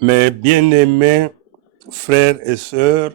Mes bien-aimés frères et sœurs,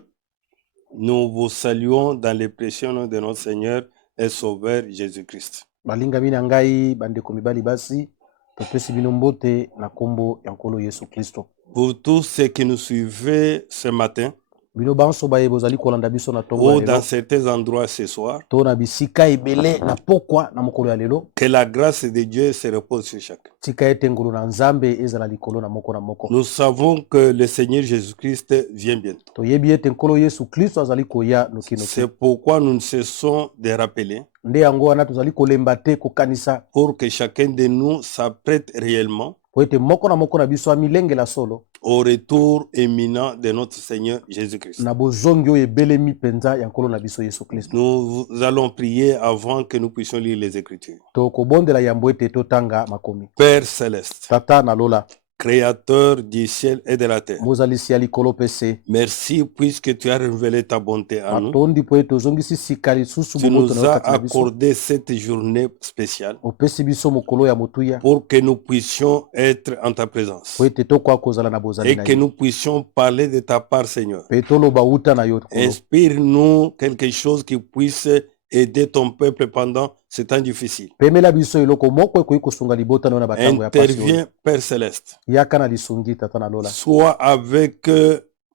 nous vous saluons dans les précieux noms de notre Seigneur et Sauveur Jésus-Christ. balingami na ngai bandeko mibali basi topesi bino mbote na kombo ya nkolo Yesu Kristo. Pour tous ceux qui nous suivent ce matin Bino banso baye bozali kolanda biso na tongo ou ya dans lelo certains endroits ce soir, to na bisika ebele na pokwa na mokolo ya lelo, que la grâce de Dieu se repose sur chacun. tika ete ngolu na nzambe ezala likolo na moko na moko. Nous savons que le Seigneur Jésus-Christ vient bientôt. Toyebi ete nkolo Yesu Kristo azali koya noki noki. C'est pourquoi nous ne cessons de rappeler Nde yango wana tozali kolemba te kokanisa pour que chacun de nous s'apprête réellement po ete moko na biso amilengela solo au retour imminent de notre Seigneur Jésus-Christ. na bozongi oyo ebelemi penza ya nkolo na biso Yesu Kristo. Nous allons prier avant que nous puissions lire les Écritures. Tokobondela yambo ete totanga makomi. Père céleste, Tata na lola Créateur du ciel et de la terre, mozalisi ya likolo pese merci puisque tu as révélé ta bonté à nous. matondi po ete ozongisi sika lisusu Tu bomoto nous na yo as kati na biso accordé cette journée spéciale opesi biso mokolo ya motuya pour que nous puissions être en ta présence po ete tokoka kozala na bozali et na que ye nous puissions parler de ta part, Seigneur. pe toloba uta na yo nkolo. Inspire-nous quelque chose qui puisse aider ton peuple pendant ce temps difficile. pemela biso eloko moko ekoki kosunga libota na yo na batango ya pasi oyo. Interviens, Père céleste. Yaka na lisungi tata na lola Sois avec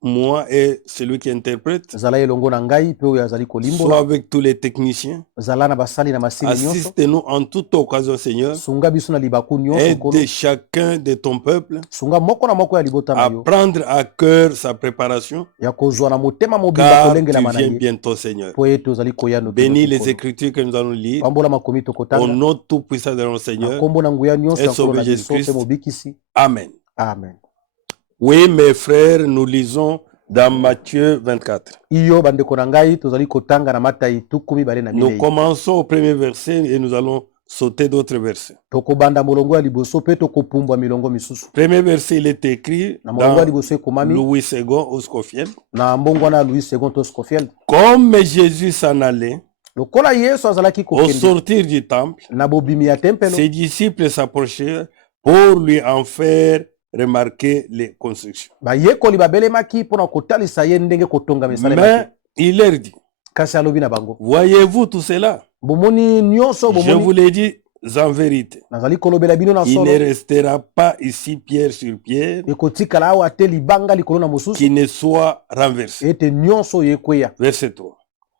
moi et celui qui interprète. zala elongo na ngai pe oyo azali Sois kolimbola avec tous les techniciens. zala na basali na masini nyonso Assiste-nous en toute occasion, Seigneur. sunga biso na libaku nyonso nkolo Aide chacun de ton peuple sunga moko na moko ya libota na à yo prendre à cœur sa préparation, ya kozwa na motema mobimba car tu kolengelama na viens ye bientôt, Seigneur. po ete ozali koya noki Bénis noki les nkolo. Écritures que nous allons lire pambola makomi au tokotanga nom tout-puissant de notre na Seigneur. kombo na nguya nyonso et ya nkolo na sauver biso Jésus-Christ. mpe mobikisi. Amen. Amen. Oui, mes frères, nous lisons dans Matthieu 24. Iyo bandeko na ngai tozali kotanga na Matayi tuku mibale na Nous minei. commençons au premier verset et nous allons sauter d'autres versets. Tokobanda molongo ya liboso pe tokopumbwa milongo misusu. Premier verset, il est écrit Na molongo ya dans liboso ekomami Louis II au Scofield. na mbongo na Louis II to Scofield. Comme Jésus s'en allait, Lokola Yesu azalaki au kokende sortir du temple, na bobimi ya tempelo, ses disciples s'approchèrent pour lui en faire remarquer les constructions. bayekoli babelemaki mpona kotalisa ye ndenge kotonga misalema. Mais il leur dit, Kasi alobi na bango. voyez-vous tout cela? Bomoni nyonso Je vous bomoni l'ai dit en vérité. nazali kolobela bino na Il solo. ne restera pas ici pierre sur pierre Ekotikala awa te libanga likolo na mosusu qui ne soit renversé. ete nyonso ekweya. Verset 3.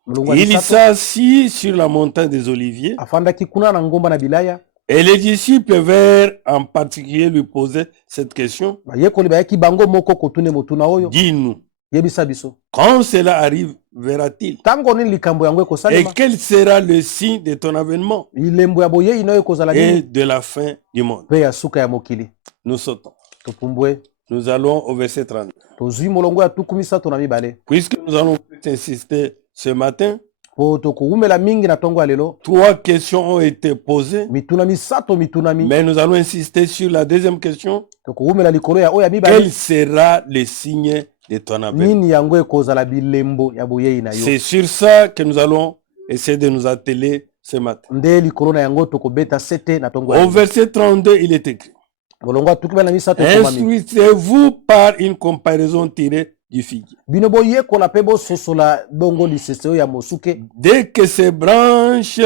Molongo ya Il misato, s'assit sur la montagne des Oliviers afandaki kuna na ngomba na bilaya. et les disciples vinrent en particulier lui poser cette question. Bayekoli bayaki bango moko kotune motuna oyo. Dis-nous, Yebisa biso. quand cela arrivera-t-il? Tango nini likambo yango Et ekosalema? quel sera le signe de ton avènement Ilembo ya boyei nayo ekozala et nini? de la fin du monde? Mpe ya suka ya mokili. Nous sautons. Topumbwe. Nous allons au verset 30. Tozwi molongo ya tuku misato na mibale. Puisque nous allons insister ce matin, Po tokuumela mingi na tongo ya lelo. 3 questions ont été posées, Mituna misato mitunami. mais nous allons insister sur la deuxième question. Tokuumela likolo ya oyo ya Quel mibale. sera le signe de ton avènement? Nini yango ekozala bilembo ya boyei na yo. C'est sur ça que nous allons essayer de nous atteler ce matin. Nde likolo na yango tokobeta sete na tongo ya Au lelo. verset 32, il est écrit, Molongo ya tuku mibale na misato ekomami. instruisez-vous par une comparaison tirée du figuier. Bino boyekola pe bososola bongo lisese oyo ya mosuke. Dès que ces branches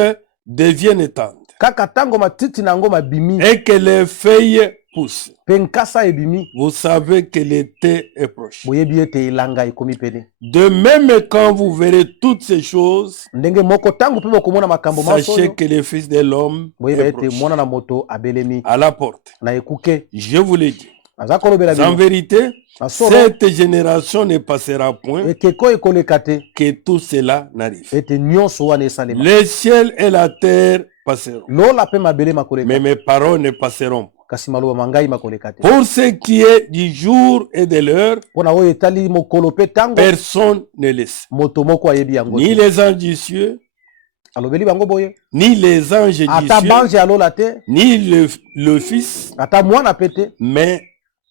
deviennent tendres Kaka tango matiti na yango mabimi. et que les feuilles poussent, Pe nkasa ebimi. vous savez que l'été est proche. Boyebi ete elanga ekomi pene. De même, quand vous verrez toutes ces choses, Ndenge moko tango pe bokomona makambo maso sachez oyo. que le Fils de l'homme Boyeba est ete proche, mwana na moto abelemi à la porte. na ekuke. Je vous l'ai dit. Aza kolobela En bino. vérité, Na solo cette génération ne passera point ekeko ekoleka te que tout cela n'arrive. ete nyonso wana esalema. Le ciel et la terre passeront, Lola pe mabele makoleka. mais mes paroles ne passeront pas. Kasi maloba mangai makoleka te. Pour ce qui est du jour et de l'heure, Mpona oyo etali mokolo pe tango personne ne le sait. moto moko ayebi yango Ni te. les anges du ciel, Alobeli bango boye. ni les anges du Ata ciel, bange alola te. ni le Fils, Ata mwana pe te. mais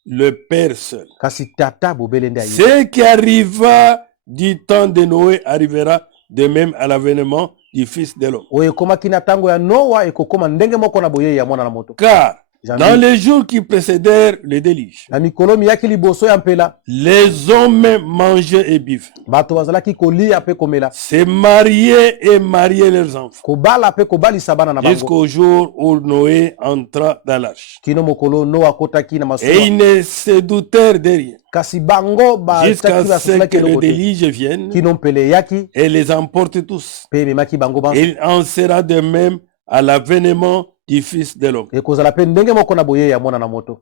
le Père seul. Kasi tata bobele nde ayebi. Ce qui arriva du temps de Noé arrivera de même à l'avènement du Fils de l'homme. Oyo ekomaki na tango ya Noa ekokoma ndenge moko na boye ya mwana na moto. Car Dans les jours qui précédèrent le déluge, na mikolo miyaki liboso ya mpela les hommes mangeaient et buvaient, bato bazalaki kolia mpe komela, se mariaient et mariaient leurs enfants, kobala mpe kobalisa bana na bango, jusqu'au jour où Noé entra dans l'arche. kino mokolo Noa akotaki na Et masuwa. ils ne se doutèrent de rien, Kasi bango jusqu'à bataki ce basosolaki que le eloko te, déluge vienne kino mpele eyaki et les emporte tous. mpe ememaki bango banso. Il en sera de même à l'avènement du Fils de l'homme. Ekozala mpe ndenge moko na boye ya mwana na moto.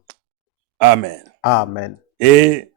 Amen. Amen. Et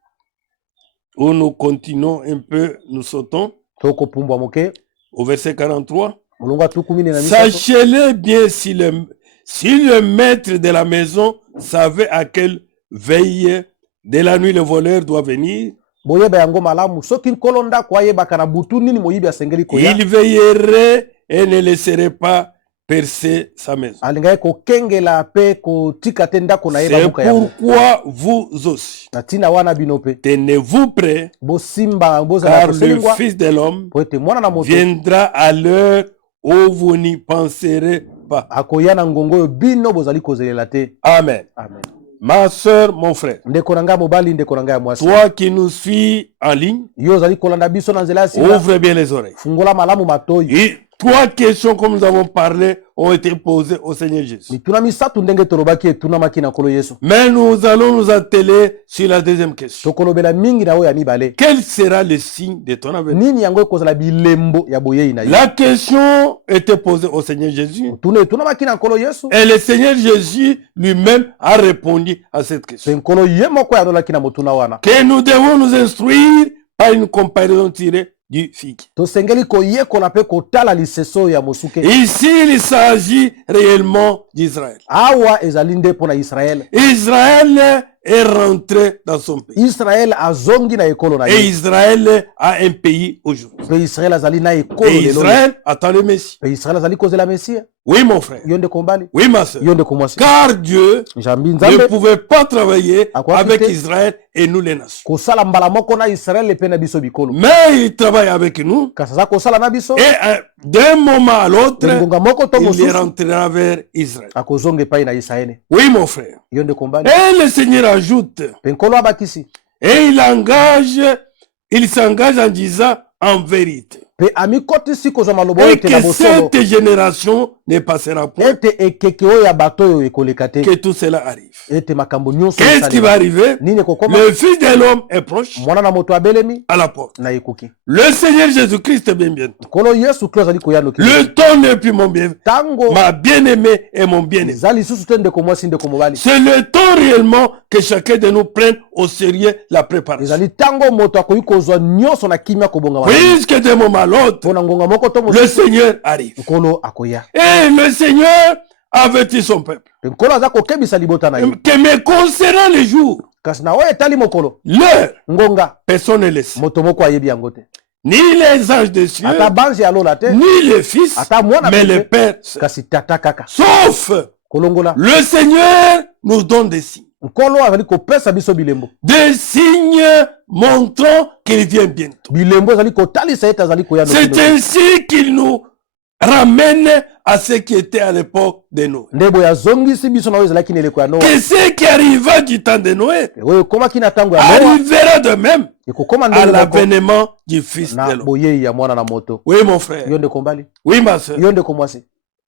où nous continuons un peu, nous sautons Tokopumbwa moke au verset 43. mulungu atukumi na misato. Sachez-le bien, si le maître de la maison savait à quelle veille de la nuit le voleur doit venir, Boyeba yango malamu soki nkolo ndako ayebaka na butu nini moyibi asengeli koya, il veillerait et ne laisserait pas percer sa maison. alingai kokengela mpe kotika te ndako na ye C'est babuka yango. pourquoi vous aussi, Na tina wana bino mpe tenez-vous prêts, bosimba bozala car le koselingwa Fils de l'homme po ete mwana na moto viendra à l'heure où vous n'y penserez pas. akoya na ngongo oyo bino bozali kozelela te. Amen. Amen. Ma soeur, mon frère, Ndeko na ngai mobali, ndeko na ngai ya mwasi, toi qui nous suis en ligne, yo ozali kolanda biso na nzela ya sika, ouvre bien les oreilles. fungola malamu matoyi. Et trois questions, comme nous avons parlé, ont été posées au Seigneur Jésus. Mituna misatu ndenge tolobaki etunamaki na nkolo Yesu. Mais nous allons nous atteler sur la deuxième question. Tokolobela mingi na oyo ya mibale. Quel sera le signe de ton avenir? Nini yango ekozala bilembo ya boyei na ye? La question était posée au Seigneur Jésus. Tuna etunamaki na nkolo Yesu. Et le Seigneur Jésus lui-même a répondu à cette Pe question. nkolo ye moko yalolaki na motuna wana. Que nous devons nous instruire par une comparaison tirée du fig. Tosengeli koyekola mpe kotala liseso ya mosuke. Ici, il s'agit réellement d'Israël. Awa ezali nde mpo na Israel. Israël est rentré dans son pays. Israel azongi na ekolo na Et ye. Israël a un pays aujourd'hui. Pe Israel azali na ekolo Et lelo. Israël attend le Messie. Pe Israel azali kozela Mesia. Oui, mon frère. Yo ndeko mbali. Oui, ma soeur. Yo ndeko mwasi. Car Dieu Jambi ne nzambe pouvait pas travailler Akwa avec kite. Israël et nous les nations. kosala mbala moko na Israel pe na biso bikolo. Mais il travaille avec nous. Kasi aza kosala na biso. Et d'un moment à l'autre, Ngonga moko to il mosusu rentrera vers Israël. akozonga epai na Israeli. Oui, mon frère. Yo ndeko mbali. Et le Seigneur ajoute, Pe nkolo abakisi. et il s'engage en disant en vérité. Pe amikotisi kozwa maloba Et ete na que bosolo. cette génération ne passera point, Ete ekeke oyo ya bato oyo ekoleka te. que tout cela arrive. Ete makambo nyonso Qu'est-ce qui esalema. va arriver? Nini ekokoma? Le Fils de l'homme est proche Mwana na moto abelemi à la porte. na ekoki. Le Seigneur Jésus-Christ est bien bientôt. Nkolo Yesu Kristo azali koya noki. Le temps n'est plus mon bien, Tango ma bien-aimée et mon bien-aimé. eza lisusu te ndeko mwasi ndeko mobali. C'est le temps réellement que chacun de nous prenne au sérieux la préparation. Ezali tango moto akoki kozwa nyonso na kimia kobonga wana. Puisque d'un moment à l'autre, Pona ngonga moko to le mosusu Seigneur arrive. nkolo akoya. Et le Seigneur avertit son peuple Pe nkolo aza kokebisa libota na ye. que me concernant les jours, Kasi na oyo etali mokolo l'heure, ngonga personne ne le sait. moto moko ayebi yango te. Ni les anges des cieux, Ata banzi alola te, ni les fils, ata mwana mais pe le te, Père seul. kasi tata kaka. Sauf Kolongola le Seigneur nous donne des signes. nkolo azali kopesa biso bilembo. Des signes montrant qu'il vient bientôt. Bilembo ezali kotalisa ete azali koya C'est noki. ainsi qu'il nous ramène à ce qui était à l'époque de Noé. Ndebo ya zongisi biso na oyo ezalaki na eleko ya Noa. Que ce qui arriva du temps de Noé Oyo ekomaki na tango ya Noa arrivera de même ekokoma à ndenge moko l'avènement du Fils de na l'homme. boyei ya mwana na moto. Oui, mon frère. Yo ndeko mbali, Oui, ma soeur. yo ndeko mwasi.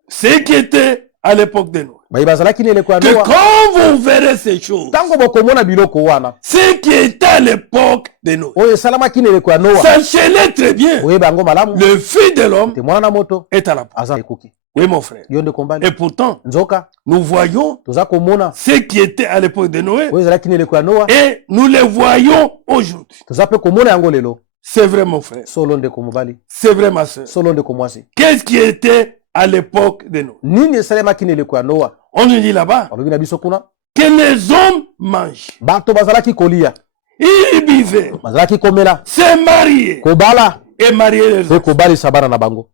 Ce qui était à l'époque de Noé. Bayi bazalaki na eleko ya Que Noa. quand vous verrez ces choses, Tango bokomona biloko wana ce qui était à l'époque de Noé, oyo esalamaki na eleko ya Noa, sachez-le très bien, oyeba yango malamu le Fils de l'homme te mwana na moto est à la porte. aza ekoki. Oui, mon frère. Yo ndeko mbali, Et pourtant, nzoka nous voyons toza komona ce qui était à l'époque de Noé oyo ezalaki na eleko ya Noa, et nous le voyons aujourd'hui. toza pe komona yango lelo. C'est vrai, mon frère. Solo ndeko mobali, C'est vrai, ma soeur. solo ndeko mwasi. Qu'est-ce qui était à l'époque de Noé? Nini esalemaki na eleko ya Noa? On nous dit là-bas Balobi na biso kuna que les hommes mangent, bato bazalaki kolia, ils buvaient, bazalaki komela, se mariaient kobala et mariaient les pe hommes. kobalisa bana na bango.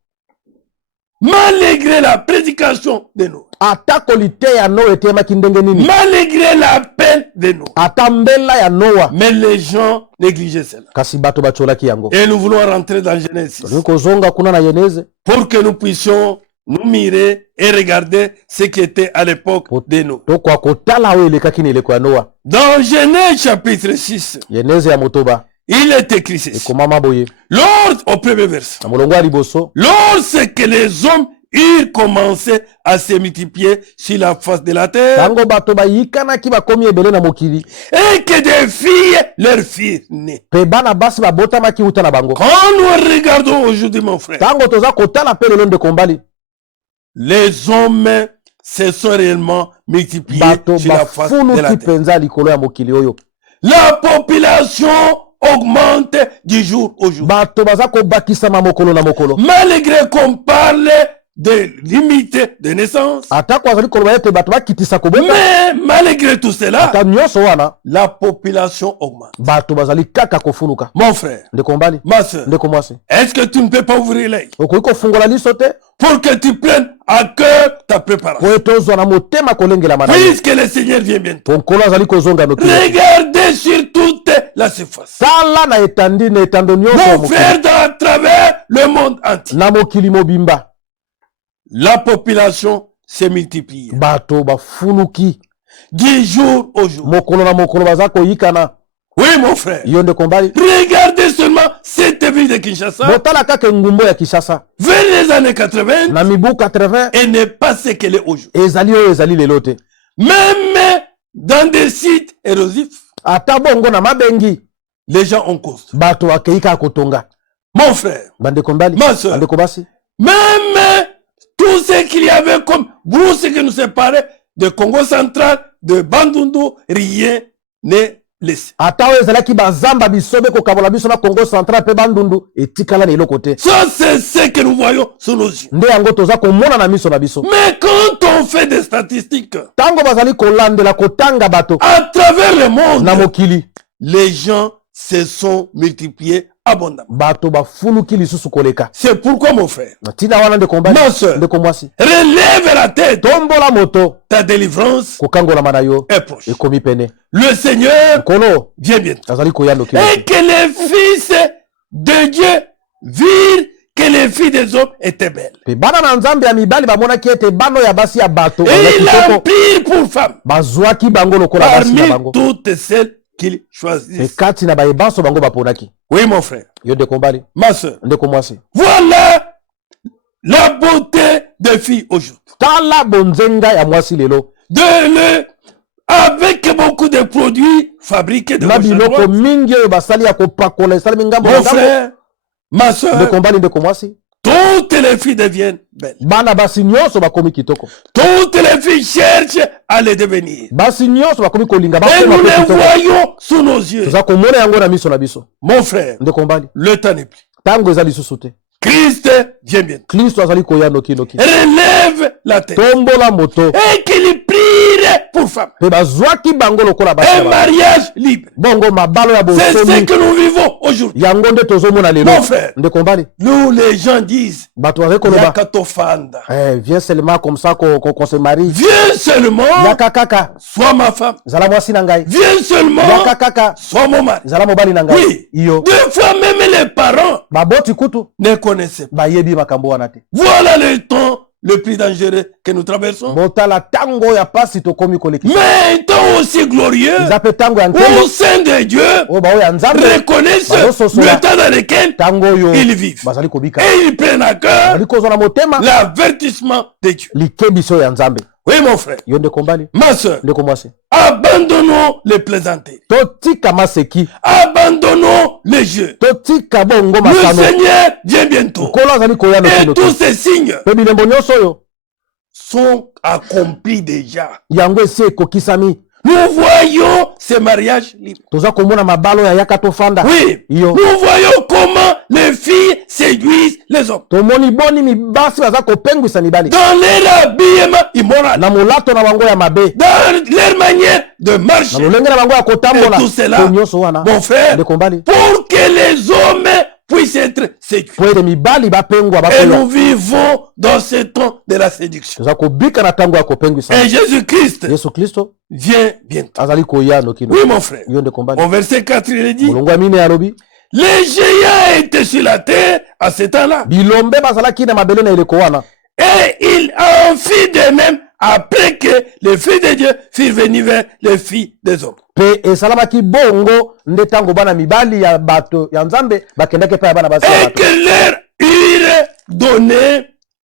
Malgré la prédication de Noé, Ata kolite ya Noa etemaki ndenge nini, malgré l'appel de Noé, ata mbela ya Noa, mais les gens négligeaient cela. kasi bato bacholaki yango. Et nous voulons rentrer dans Genèse 6 Tolingi kozonga kuna na Yeneze pour que nous puissions nous mirer et regarder ce qui était à l'époque de nous. tokwa kotala oyo elekaki na eleko ya Noa. Dans Genèse chapitre 6, Genèse ya motoba il est écrit ceci. ekomama boye Au premier verset, na molongo ya liboso, lorsque les hommes eurent commencé à se multiplier sur la face de la terre, tango bato bayikanaki bakomi ebele na mokili, et que des filles leur firent nées. mpe bana basi babotamaki wuta na bango. Quand nous regardons aujourd'hui, mon frère, Tango toza kotala mpe lelo ndeko mbali, les hommes se sont réellement multipliés bato sur la face de la bafuluki terre. mpenza likolo ya mokili oyo. La population augmente du jour au jour. Bato baza kobakisama mokolo na mokolo. Malgré qu'on parle de limite de naissance, Atako azali koloba ete bato bakitisa kobota, mais malgré tout cela, ata nyonso wana la population augmente. bato bazali kaka kofuluka. Mon frère, Ndeko mbali, ma soeur, ndeko mwasi, est-ce que tu ne peux pas ouvrir l'œil okoki kofungola liso te pour que tu prennes à cœur ta préparation? po ete ozwa na motema kolengela na ye. Puisque le Seigneur vient bientôt. Po nkolo azali kozonga nokili. Regardez sur toute la surface. Tala na etando nyonso ya Mon mokili. frère, à travers le monde entier, Na mokili mobimba la population se multiplie bato bafuluki du jour au jour. mokolo na mokolo baza koyikana. Oui, mon frère. Yo ndeko mbali, Regardez seulement cette ville de Kinshasa botala kaka ngumbo ya Kinshasa vers les années 80 na mibu 80 et n'est pas ce qu'elle est aujourd'hui. ezali oyo ezali lelo te. Même dans des sites érosifs, Ata bongo na mabengi les gens ont cause. bato bakei kaka kotonga. Mon frère, Bandeko mbali, Ma soeur. bandeko basi, même tout ce qu'il y avait comme brousse qui nous séparait de Congo central, de Bandundu, rien n'est laissé. ata oyo ezalaki bazamba bisobe kokabola biso na Congo central pe bandundu etikala na eloko te. Ça, c'est ce que nous voyons sous nos yeux. Nde yango toza komona na miso na biso. Mais quand on fait des statistiques Tango bazali kolandela kotanga bato à travers le monde, na mokili, les gens se sont multipliés abondamment. bato bafuluki lisusu koleka. C'est pourquoi, mon frère, Na tina wana ndeko mbali, Ma soeur. ndeko mwasi, relève la tête. tombola moto, Ta délivrance kokangola mana yo est proche. ekomi pene. Le Seigneur Nkolo vient bientôt. azali koya nokili. Et que les fils de Dieu virent que les filles des hommes étaient belles. Pe bana na nzambe ya mibali bamonaki ete bano ya basi ya bato Et bazali ils kitoko, en prirent pour femmes bazwaki bango lokola basi na parmi bango. toutes celles qu'ils Pe choisissent. kati na bayebanso bango baponaki. Oui, mon frère, Yo ndeko mbali, ma soeur, ndeko mwasi, voilà la beauté des filles aujourd'hui. tala bonzenga ya mwasi lelo. Avec beaucoup de produits fabriqués de Na gauche à biloko droite. mingi oyo basali ya kopakola esalemi ngambo na Mon ngambo. frère, ma soeur, Ndeko mbali, ndeko mwasi, toutes les filles deviennent belles. bana basi nyonso bakomi kitoko. Toutes les filles cherchent à les devenir. Basi nyonso bakomi kolinga Et bakoma nous pe les kitoko. voyons sous nos yeux. Toza komona yango na miso na biso. Mon frère, Ndeko mbali, le temps n'est plus. tango eza lisusu te. Christ vient bientôt. Kristo azali koya noki noki. Relève la tête. Tombola moto. Et qu'il prie pour femmes. Pe bazwaki bango lokola basi Un ya bango. mariage libre. Bongo mabalo ya C'est ce bonsomi. que nous vivons aujourd'hui. Yango nde tozomona lelo. Mon frère, Ndeko mbali, nous les gens disent, bato bazali koloba, Yakatofanda. viens seulement comme ça qu'on se marie. Viens seulement, Yaka kaka, sois ma femme. zala mwasi na ngai. Viens seulement, Yaka kaka, sois mon mari. zala mobali na ngai. Oui, Iyo. des fois même les parents Baboti kutu, ne connaissaient pas. bayebi makambo wana te. Voilà le temps le plus dangereux que nous traversons. Botala tango ya pasi tokomi kolekisa. Mais un temps aussi glorieux Eza pe tango ya au nkembo. sein de Dieu O bao ya nzambe. reconnaissent le temps dans lequel Tango yo. ils vivent. Bazali kobika. Et ils prennent à cœur Bazali kozwa na motema. l'avertissement de Dieu. Likebiso ya nzambe. Oui, mon frère, Yo ndeko mbali, ma soeur, ndeko mwasi. abandonnons les plaisanteries. Totika maseki. Abandonnons les jeux. Totika bongo Le masano. Seigneur vient bientôt. Nkolo azali koya noki Et noki. tous ces signes Pe bilembo nyonso oyo. sont accomplis déjà. Yango esi ekokisami. Nous voyons ces mariages libres. Toza komona mabalo ya yaka tofanda. Oui, Yo. nous voyons comment les filles séduisent les hommes. Tomoni boni mibasi baza kopengwisa mibali. Dans leur habillement immoral, Na molato na bango ya mabe. dans leur manière de Na marcher. lolenge na bango ya kotambola. Et tout cela, To nyonso wana. mon frère, Ndeko mbali. pour que les hommes puissent être séduits. Po ete mibali bapengwa Et bakoya. nous vivons dans ce temps de la séduction. Toza kobika na tango ya kopengwisa. Et Jésus-Christ Yesu Kristo vient bientôt. azali koya noki noki. Oui, mon frère. Yo ndeko mbali. Au verset 4, il est dit, Molongo ya mine ya lobi. les géants étaient sur la terre à ce temps-là. Bilombe bazalaki na mabele na eleko wana. Et il en fit de même après que les fils de Dieu furent venus vers les filles des hommes. Pe esalamaki bongo nde tango bana mibali ya bato ya Nzambe bakendaki pa ya bana basi ya Et bato. que leur eurent donné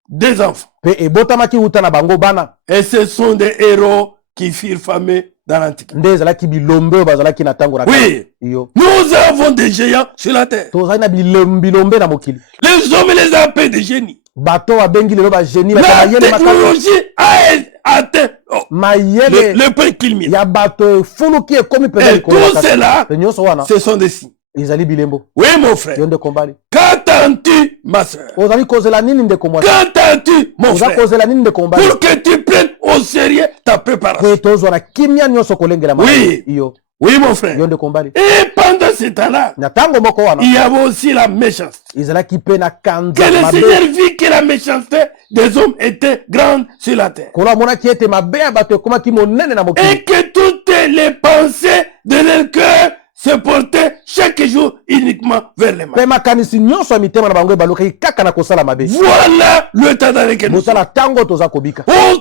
des enfants. Pe ebotamaki uta na bango bana. Et ce sont des héros qui furent fameux dans l'Antiquité. Nde ezalaki bilombe oyo bazalaki na tango na Oui, iyo. nous avons des géants sur la terre. Tozali na bilombe na mokili. Les hommes les appellent des génies. Bato abengi lelo ba génie ba La mayele makasi. technologie a atteint Mayele le point culminant. ya bato fuluki ekomi peza Et likolo tout makasi. cela, Te nyonso wana ce sont des signes. ezali bilembo. Oui, mon frère. Yo nde kombali. Qu'attends-tu, ma soeur? Ozali kozela nini nde komwasi? Qu'attends-tu, mon Oza frère? kozela nini nde kombali? Pour que tu prennes au sérieux ta préparation. Po tozwa na kimia nyonso kolengela Oui. makambo iyo. Oui, mon frère. Yo nde kombali. Et pendant ce temps-là, Na tango moko wana il y avait aussi la méchanceté. ezalaki pe na kanza Que le mabe. Seigneur vit que la méchanceté des hommes était grande sur la terre. Kola amonaki ete mabe ya bato ekomaki monene na mokili. Et que toutes les pensées de leur cœur se portaient chaque jour uniquement vers le mal. Pe makanisi nyonso ya mitema na bango ebalukaki kaka na kosala mabe. Voilà le temps dans lequel nous sommes. Botala tango toza kobika. Où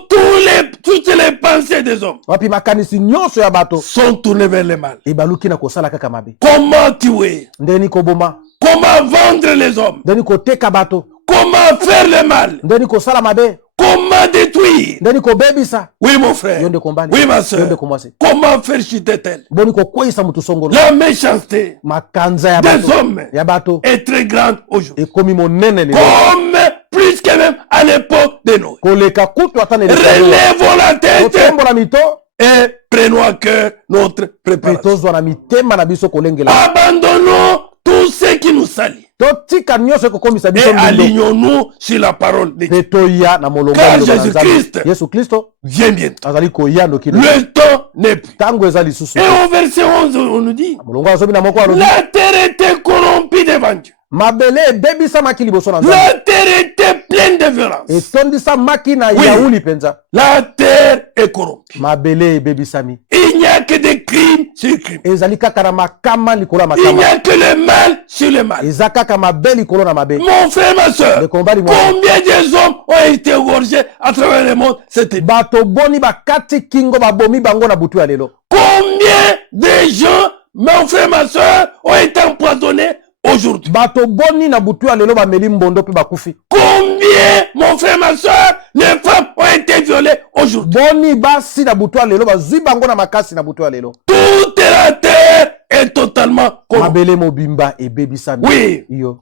toutes les pensées des hommes Wapi makanisi nyonso ya bato sont tournées vers le mal. ebaluki na kosala kaka mabe. Comment tuer? Ndeni koboma, Comment vendre les hommes? ndeni koteka bato, Comment faire le mal? ndeni kosala mabe, Comment détruire? ndeni kobebisa. Oui, mon frère. Yo nde kombali. Oui, ma Yo soeur. nde komwasi. Comment faire chuter tel? Boni kokweyisa mutu songolo. La méchanceté Makanza ya des bato. hommes Ya bato est très grande aujourd'hui. ekomi monene lelo. Comme plus que même à l'époque de Noé. Koleka kutu ata na Relèvons la tête Totombola mito et prenons à cœur notre pe préparation. tozwa na mitema na biso kolengela. Abandonnons tout ce qui nous salit Totika nyonso ekokomisa et biso mbindo. alignons-nous sur la parole de Dieu. Pe toya na molongo Car ya Nzambe. Jésus-Christ Yesu Kristo Viens bientôt. azali koya ndoki. Le temps n'est plus. Tango eza lisusu. Et au verset 11, on nous dit, Molongo azobi na moko alobi. la terre était corrompue devant Dieu. Mabele ebebisamaki liboso na Nzambe. La terre était pleine de violence. Etondisamaki na Oui. yauli penza. La terre est corrompue. Mabele ebebisami. Il n'y a que des crimes sur crimes. Ezali kaka na makama likolo ya Il n'y makama. a que le mal sur le mal. Eza kaka mabe likolo na mabe. Mon frère, ma soeur, Le combat du monde. combien des hommes ont été égorgés à travers le monde cette année? Bato boni bakati kingo babomi bango na butu ya lelo. Combien de gens, mon frère, ma soeur, ont été empoisonnés aujourd'hui? Bato boni na butu ya lelo bameli mbondo pe bakufi. Combien, mon frère, ma soeur, les femmes ont été violées aujourd'hui? Boni basi na butu ya lelo bazwi bango na makasi na butu ya lelo. Toute la terre est totalement corrompue. Mabele mobimba ebebisami. Oui, Iyo.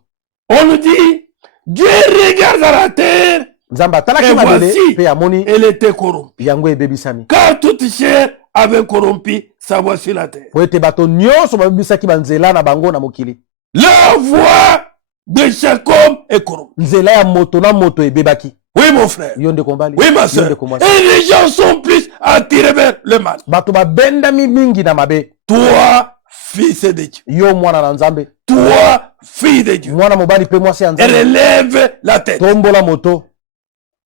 on nous dit, Dieu regarde à la terre, Nzambe et atalaki mabele voici, pe amoni elle était corrompue. yango ebebisami. Car toute chair avait corrompu sa voix sur la terre. Po ete bato nyonso babebisaki banzela na bango na mokili. La voix de chaque homme est corrompue. Nzela ya moto na moto ebebaki. Oui, mon frère. Yo nde kombali. Oui, ma Yo soeur. nde komwasi. Et les gens sont plus attirés vers le mal. Bato babendami mingi na mabe. Toi, fils de Dieu. Yo mwana na Nzambe. Toi, fille de Dieu. Mwana mobali pe mwasi ya Et Nzambe. relève la tête. Tombola moto.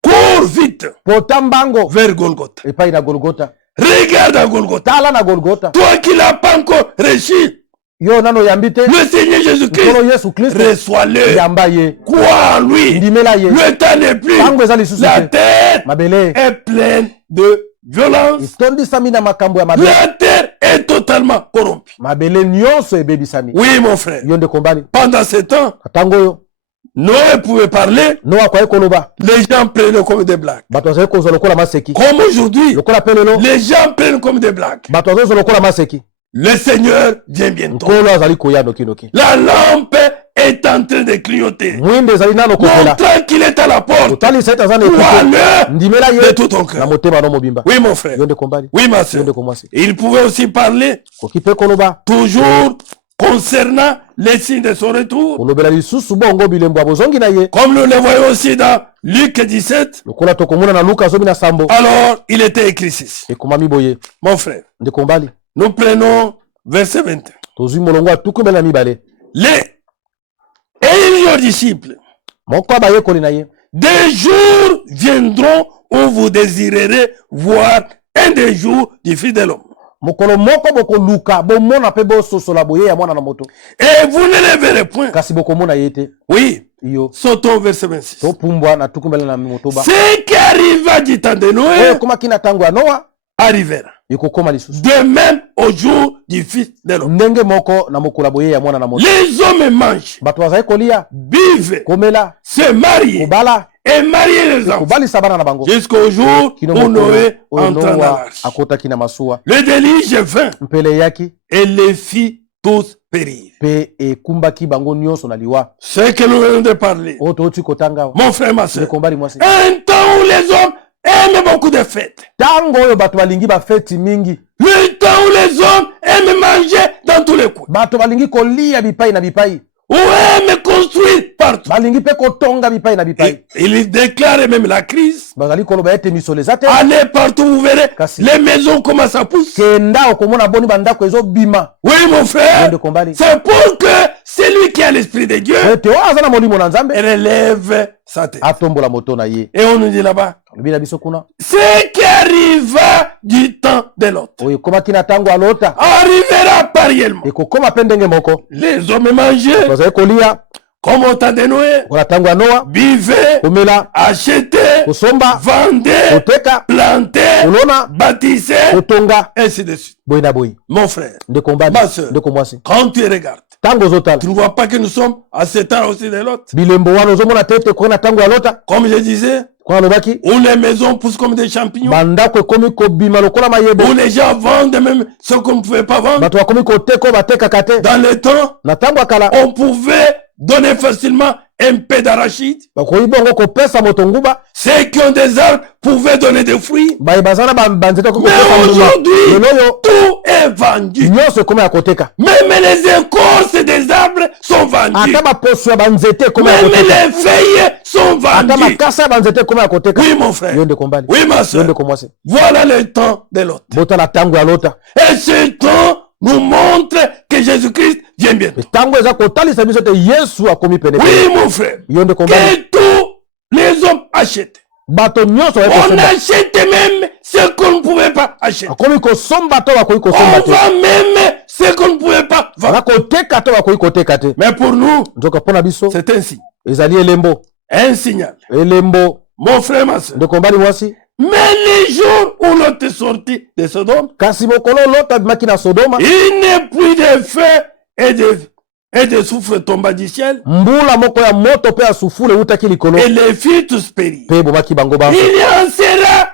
Cours vite Pota mbango vers Golgotha. epai na Golgota. Regarde à Golgotha. Tala na Golgota. Toi qui l'as pas encore reçu, Yo nano yambi te. le Seigneur Jésus-Christ, Nkolo Yesu Kristo. reçois-le. Yamba ye. Crois en lui. Ndimela ye. Le temps n'est plus. Tango eza lisusu La te. terre Mabele. est pleine de violence. Etondisami na makambo ya mabe. La terre est totalement corrompue. Mabele nyonso ebebisami. Oui, mon frère. Yo nde kombali. Pendant ce temps, Tango yo. Noé pouvait parler. Noa kwa koloba. Les gens prenaient comme des blagues. Bato azali kozwa lokola maseki. Comme aujourd'hui, Lokola pe lelo. les gens prennent comme des blagues. Bato azozwa lokola maseki. Le Seigneur vient bientôt. Nkolo azali koya noki noki. La lampe est en train de clignoter. Mwinde ezali nano kopela. Montrant qu'il est à la porte. Totalisa ete aza na ekuke. Crois-le Ndimela de ye. tout ton Na cœur. motema no mobimba. Oui, mon frère. Yo nde kombali. Oui, ma Yo soeur. nde komwasi. Il pouvait aussi parler Koki pe koloba. toujours concernant les signes de son retour. Kolobela lisusu bongo bilembo ya bozongi na ye. Comme nous le voyons aussi dans Luc 17. Lokola tokomona na Luka 17. Alors, il était écrit ceci. Ekomami boye. Mon frère, Nde kombali. nous prenons verset 21. Tozwi molongo ya tuku mbele na mibale. Et il dit aux disciples, Moko abayekoli na ye. des jours viendront où vous désirerez voir un des jours du Fils de l'homme. mokolo moko bokoluka bomona pe bososola boye ya mwana na moto Et vous ne le verrez point. kasi bokomona ye te. Oui. Iyo Sautons au verset 26. topumbwa na tukumbela na motoba Ce qui arriva du temps de oyo Noé ekomaki na ntango ya Noa arrivera. ekokoma lisusu De même au jour du Fils de l'homme. ndenge moko na mokolo boye ya mwana na moto. Les hommes mangent, bato bazali kolia bivent, komela se marient kobala et marier les enfants. kobalisa bana na bango Jusqu'au jour kino où mokolo Noé oyo entra dans Noa l'arche. akotaki na masuwa Le déluge vint mpele yaki et les fit tous périr. pe ekumbaki bango nyonso na liwa Ce que nous venons de parler, oyo touti kotanga awa. mon frère, ma soeur, Ndekombali mwasi un temps où les hommes aiment beaucoup de fêtes. ntango oyo bato balingi bafeti mingi Le temps où les hommes aiment manger dans tous les coins. bato balingi kolia bipai na bipai Ou aiment construire partout. balingi mpe kotonga bipai na bipai Il déclare même la crise. bazali koloba ete misolo eza te Allez partout, vous verrez, Kasi. les maisons commencent à pousser. kenda okomona boni bandako ezobima Oui, mon frère, Ndekombali c'est pour que celui qui a l'esprit de Dieu ete oyo aza na molimo na nzambe relève sa tête. atombola moto na ye Et on nous dit là-bas, alobi na biso kuna ce qui arriva du temps de l'autre oyo ekomaki na ntango alota arrivera pariellement. ekokoma mpe ndenge moko Les hommes mangeaient bazali kolia comme au temps de Noé, kola ntango ya Noa buvaient, komela achetaient, kosomba vendaient, koteka plantaient, kolona bâtissaient, kotonga ainsi de suite. boye na boye Mon frère, ndeko mbali Ma sœur. ndeko mwasi quand tu regardes, ntango ozotala tu ne vois pas que nous sommes à ce temps aussi de l'autre. bilembo wana ozomona te ete koki na ntango ya lota Comme je disais, kwa alobaki où les maisons poussent comme des champignons, bandako ekomi kobima lokola mayebo où les gens vendent même ce qu'on ne pouvait pas vendre. bato bakomi koteka oyo batekaka te Dans le temps, na ntango ya kala on pouvait donner facilement un peu d'arachide. bakoki bongo kopesa moto nguba Ceux qui ont des arbres pouvaient donner des fruits. baye baza na banzete okoki Mais kopesa mbuma aujourd'hui, lelo oyo tout est vendu. nyonso ekomi ya koteka Même les écorces des arbres sont vendues. ata baposo ya banzete ekomi ya Même koteka les feuilles sont ata vendues. makasa ya banzete ekomi ya koteka Oui, mon frère. yo ndeko mbali Oui, ma yo soeur. ndeko mwasi Voilà le temps de l'autre. botala ntango ya lota Et ce temps nous montre que Jésus-Christ vient bientôt. ntango eza kotalisa biso te yesu akomi pene Oui, mon frère. yo ndeko mbali Que tous les hommes achètent. bato nyonso On bakosomba achète même ce qu'on ne pouvait pas acheter. akomi kosomba to bakoki On kosomba te vend même ce qu'on ne pouvait pas vendre. bakoteka to bakoki koteka te Mais pour nous, nzoka mpo na biso c'est ainsi. ezali elembo Un signal. elembo Mon frère, ma soeur. ndeko mbali mwasi Mais les jours où l'autre est sorti de Sodome, kasi mokolo lota abimaki na sodoma il n'est plus de feu et de soufre tomba du ciel. mbula moko ya moto mpe ya sufule eutaki likolo Et les filles tous périrent. mpe ebomaki bango banso Il y en sera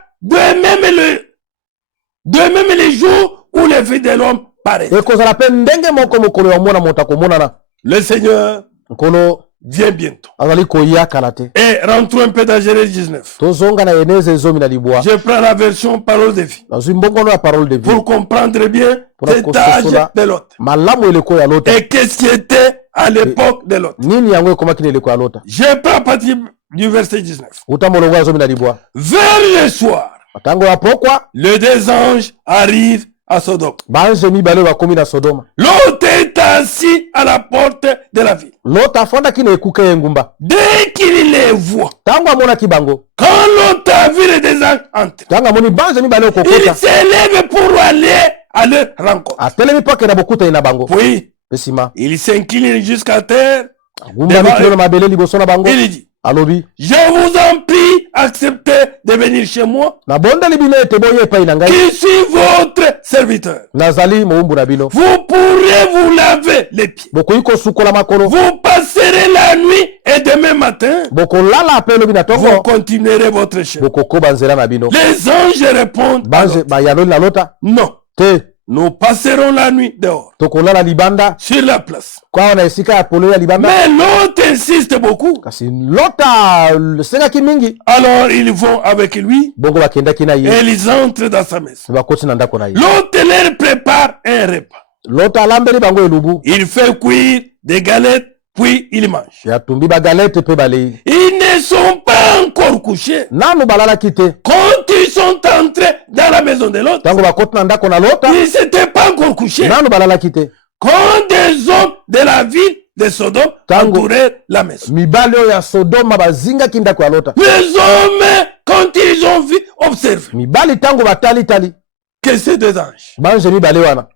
de même les jours où les filles de l'homme paraissent. ekozala mpe ndenge moko mokolo ya mwana moto akomonana Le Seigneur nkolo vient bientôt. azali koyakala te Et rentrons un peu dans Genèse 19. tozonga na eneze ezomi na libwa Je prends la version parole de vie nazwi mbongono ya parole de vie pour comprendre bien Pour cet âge de l'autre. malamu eleko ya lota Et qu'est-ce qui était à l'époque de l'autre. nini yango ekomaki na eleko ya lota Je prends à partir du verset 19. uta molongo ya zomi na libwa Vers le soir, ntango ya pokwa les deux anges arrivent à Sodome. baange mibale oyo bakomi na sodoma L'autre est assis à la porte de la ville. lota afandaki na ekuke ya engumba Dès qu'il les voit, ntango amonaki bango quand l'autre a vu les deux anges entrer, ntango amoni bange mibale oyo il kokota s'élève pour aller à leur rencontre. atelemi mpo akenda bokutani na bango Puis, mpe nsima il s'incline jusqu'à terre. agumbami kilo na mabele liboso na bango Il dit, alobi je vous en prie, acceptez de venir chez moi, nabondeli bino ete boya epai na ngai qui suis votre serviteur. nazali mowumbu na bino Vous pourrez vous laver les pieds. bokoki kosukola makolo Vous passerez la nuit et demain matin, bokolala mpe elobi na vous tongo continuerez votre chemin. bokokoba nzela na bino Les anges répondent, bange bayaloli na lota non, te nous passerons la nuit dehors, tokolala libanda sur la place. kwa na esika ya polele ya libanda Mais l'autre insiste beaucoup. kasi lota esengaki mingi Alors ils vont avec lui bongo bakendaki na ye et ils entrent dans sa maison. bakoti na ndako na ye L'autre leur prépare un repas. lota alambeli bango elubu Il fait cuire des galettes, puis il mange. yatumbi bagalete mpe balei Ils ne sont pas encore couchés. nanu balalaki te Quand ils sont entrés dans la maison de l'autre, ntango bakoti na ndako na lota ils n'étaient pas encore couchés. nanu balalaki te Quand des hommes de la ville de Sodome Tango. entouraient la maison. mibale oyo ya sodoma bazingaki ndako ya lota Les hommes, quand ils ont vu, observent. mibali ntango batalitali que ces deux anges bange mibale wana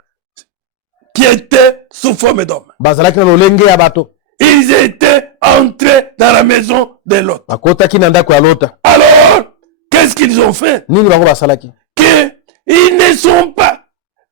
qui étaient sous forme d'homme, bazalaki na lolenge ya bato ils étaient entrés dans la maison de Lot. bakotaki na ndako ya Lota. Alors, qu'est-ce qu'ils ont fait? Nini bango basalaki? Qu'ils ne sont pas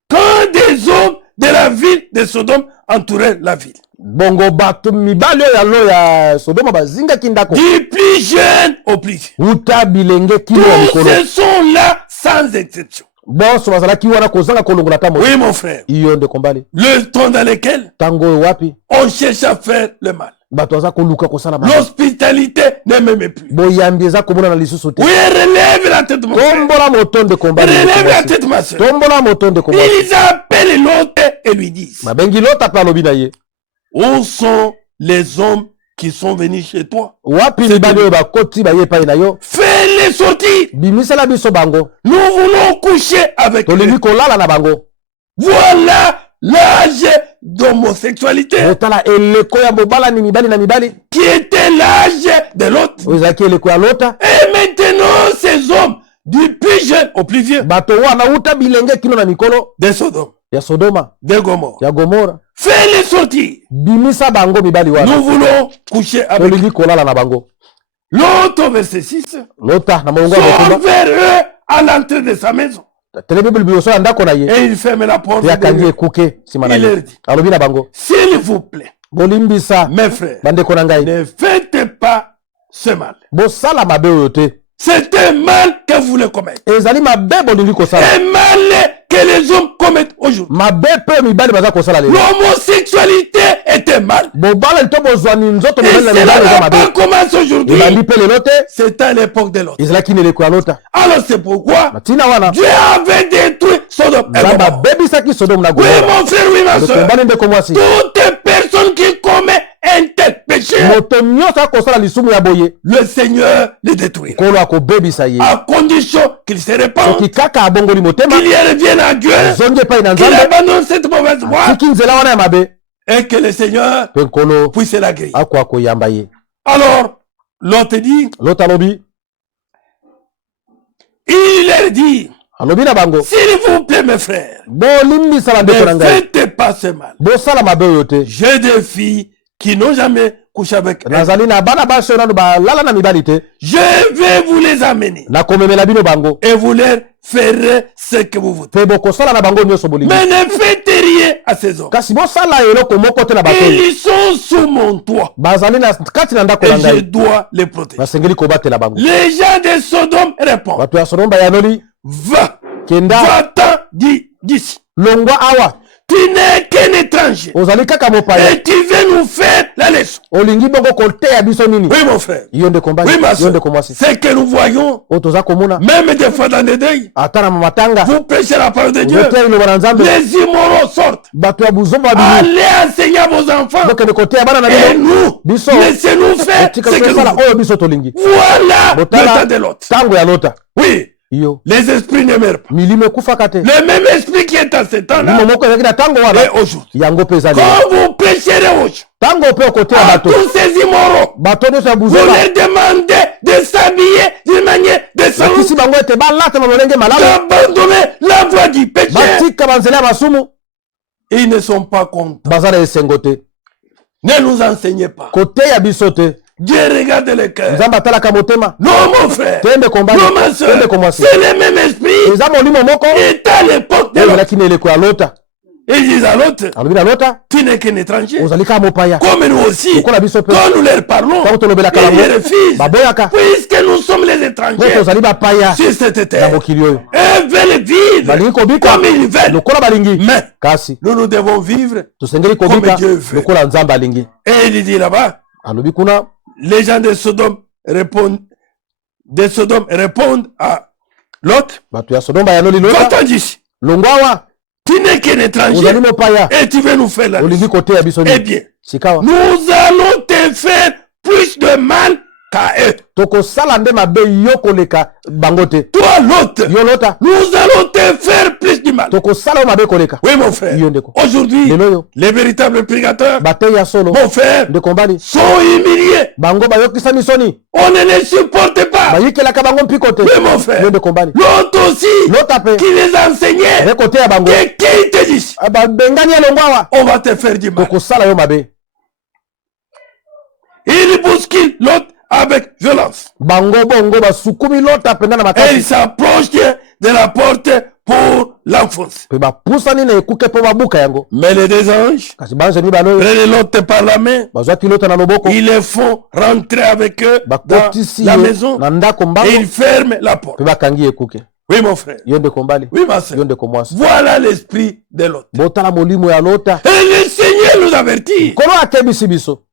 quand des hommes de la ville de Sodome entouraient la ville. Bongo bato mibale ya lo ya Sodoma bazingaki ndako. Du plus jeune au plus vieux. Uta bilenge kino ya Tous mikolo. ce sont là sans exception. Boso bazalaki wana kozanga kolongola tamo. Oui, mon frère. Iyo nde kombali. Le temps dans lequel Tango wapi? on cherche à faire le mal. Bato aza koluka kosala mal. L'hospitalité ne m'aime plus. Boyambi eza komona na lisusu te. Oui, relève la tête, mon frère. Tombola moton de kombali. Relève la tête, ma soeur. Tombola moton de kombali. Ils appellent l'autre et lui disent: Mabengi Lota pa lobi na ye. où sont les hommes qui sont venus chez toi? Wapi libani oyo bakoti baye pa na yo? Fais-les sortir. Bimisala biso bango. Nous voulons coucher avec eux. Tolingi kolala na bango. Voilà l'âge d'homosexualité Otala eleko ya mobala ni mibali na mibali. qui était l'âge de l'autre. Ozaki eleko ya Lota. Et maintenant, ces hommes, du plus jeune au plus vieux, Bato wana uta bilenge kino na mikolo de Sodome, ya Sodoma, de Gomorrhe, ya Gomora. fais-les sortir. Bimisa bango mibali wana. Nous voulons coucher avec eux. Tolingi kolala na bango. L'autre, verset 6, Lota na mongo sort ya vers eux à l'entrée de sa maison. Telebibili biloso ya ndako na ye. Et il ferme la porte. Ya kangi derrière. ekuke sima na Il leur ye. dit: Alobi na bango. s'il vous plaît, Bolimbisa mes frères, bandeko na ngai. ne faites pas ce mal. Bosala mabe oyo te. C'est un mal que vous voulez commettre. Ezali mabe bolingi kosala. Un mal que les hommes commettent aujourd'hui. Mabe pe mibali baza kosala lelo. L'homosexualité est un mal. Bobala lito bozwani nzoto Et mibali na cela mibali eza n'a mabe. pas commencé aujourd'hui. Ebandi pe lelo te. C'est à l'époque de l'autre. Ezalaki na eleko ya Lota. Alors c'est pourquoi Matina wana. Dieu avait détruit Sodome et Nzamba Gomorrhe. bebisaki Sodome na Oui, Gomora. mon frère, oui, ma soeur. Kombani ndeko mwasi. Toute personne qui commet un tel péché, Moto nyonso akosala lisumu ya boye. le Seigneur le détruit. Kolo akobebisa ye. À condition qu'il se répande, Soki kaka abongoli motema. qu'il y revienne à Dieu, Zonge epai na qu'il Nzambe. abandonne cette mauvaise voie Tiki nzela wana ya mabe. et que le Seigneur Pe nkolo puisse la guérir. ako akoyamba ye. Alors, l'autre dit, Lota alobi. il leur dit: Alobi na bango. s'il vous plaît, mes frères, Bolimbisa bandeko na ne ngai. faites pas ce mal. Bosala mabe oyo te. J'ai des filles qui n'ont jamais couché avec elles. Nazali na bana basi oyo nanu balala na mibali te. Je vais vous les amener Nakomemela bino bango. et vous leur ferez ce que vous voudrez. Pe bokosala na bango nyonso bolingi. Mais ne faites rien à ces hommes. Kasi bosala eloko moko te na bato oyo. Ils sont sous mon toit Bazali na kati na ndako et na je ngai. dois les protéger. Basengeli kobatela bango. Les gens de Sodome répondent: Bato ya Sodoma bayanoli. va, Kenda. va-t'en d'ici. Longwa awa. Tu n'es qu'un étranger Ozali kaka mopaya. et tu veux nous faire la leçon. Olingi bongo koteya biso nini? Oui, mon frère. Iyo nde kombali. Oui, ma Iyo soeur. nde komwasi. C'est que nous voyons, Oyo toza komona. même des fois dans des deuils, Ata na matanga. vous prêchez la parole de Dieu. Ozoteya liloba na Nzambe. Les immoraux sortent. Bato ya buzombo babini. Allez enseigner à vos enfants. Bokende koteya bana na Et bino. nous, Biso. laissez-nous faire ce Etika que nous tosala voulons. oyo biso tolingi. Voilà le Botala temps de l'autre. tango ya Lota. Oui, Iyo. les esprits ne meurent pas. Milimo ekufaka te. Le même esprit qui est en ce temps-là Limo moko ezalaki na tango wana. est aujourd'hui. Yango mpe ezali. Quand vous prêcherez aux gens, Tango mpe okoteya à bato. tous ces immoraux, Bato nyonso ya vous buzomba. leur demandez de s'habiller d'une manière décente, Bakisi bango ete balata na molenge malamu. d'abandonner la voie du péché. Batika banzela ya masumu. Ils ne sont pas contents. Baza na esengo te. Ne nous enseignez pas. Koteya biso te. Dieu regarde le cœur. Nzambe atalaka motema. Non, mon frère. Tende kombali. Non, ma soeur. Tende komwasi. C'est le même esprit Eza molimo moko. qui est à l'époque de Oyo l'autre. ezalaki na eleko ya Lota. Ils disent à l'autre: Alobi na Lota. tu n'es qu'un étranger. Ozali kaka mopaya. Comme nous aussi, Lokola biso pe. quand nous leur parlons, Tango tolobelaka ils bango. refusent. Baboyaka. Puisque nous sommes les Ngo étrangers tozali bapaya. sur cette Na terre, mokili oyo. eux veulent vivre Balingi kobika. comme ils veulent. Lokola balingi. Mais Kasi. nous devons vivre. Tosengeli kobika. Dieu veut. Lokola Nzambe alingi. Et il dit là-bas, Alobi kuna. les gens de Sodome répondent à Lot: Bato ya Sodoma bayanoli Lota. va-t'en d'ici. Longwa awa. Tu n'es qu'un étranger Ozali mopaya. et tu veux nous faire la leçon. Olingi koteya biso Eh nini? bien, Sikawa. nous allons te faire plus de mal qu'à eux. tokosala nde mabe yo koleka bango te. Toi, l'autre, Yo lota nous allons te faire plus du mal. tokosala yo mabe koleka. Oui, mon frère. Yo ndeko. Aujourd'hui, Lelo yo les véritables prédicateurs, bateyi ya solo mon frère, ndeko mbali sont humiliés. bango bayokisa misoni On ne les supporte pas. bayikelaka bango mpiko te. Oui, mon frère. Yo ndeko mbali L'autre aussi, lota pe qui les enseignait, rekote ya bango que qui te dit, babengani elongo awa on va te faire du mal. tokosala yo mabe. Il bouscule l'autre avec violence. Bango bongo basukumi lota penda na Et il makasi s'approche de la porte pour l'enfoncer. pe bapusani na ekuke mpo babuka yango. Mais les deux anges Kasi banze mibale oyo prennent l'autre par la main. bazwaki lota na loboko Ils les font rentrer avec eux dans bakotisi la ye maison na ndako et mbango ils ferment la porte. pe bakangi ekuke. Oui, mon frère. Yo ndeko mbali Oui, ma yo soeur. ndeko mwasi Voilà l'esprit de l'autre. botala molimo ya lota Et le Seigneur nous avertit kolo akebisi biso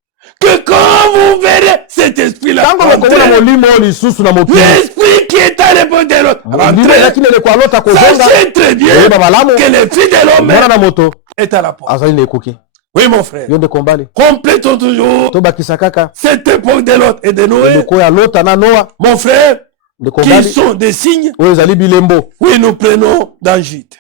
que quand vous verrez cet esprit-là ntango bokomona rentrer, molimo oyo lisusu na mokili l'esprit qui est à l'époque de l'autre molimo rentrer, ezalaki na eleko ya lota kozonga sachez très bien oyeba malamu que le Fils de l'homme mwana na moto est à la porte. azali na ekuke. Oui, mon frère. Yo ndeko mbali Complétons toujours tobakisa kaka cette époque de l'autre et de Noé, ndeko ya lota na noa mon frère, ndeko qui mbali sont des signes. oyo ezali bilembo Oui, nous prenons dans Jude.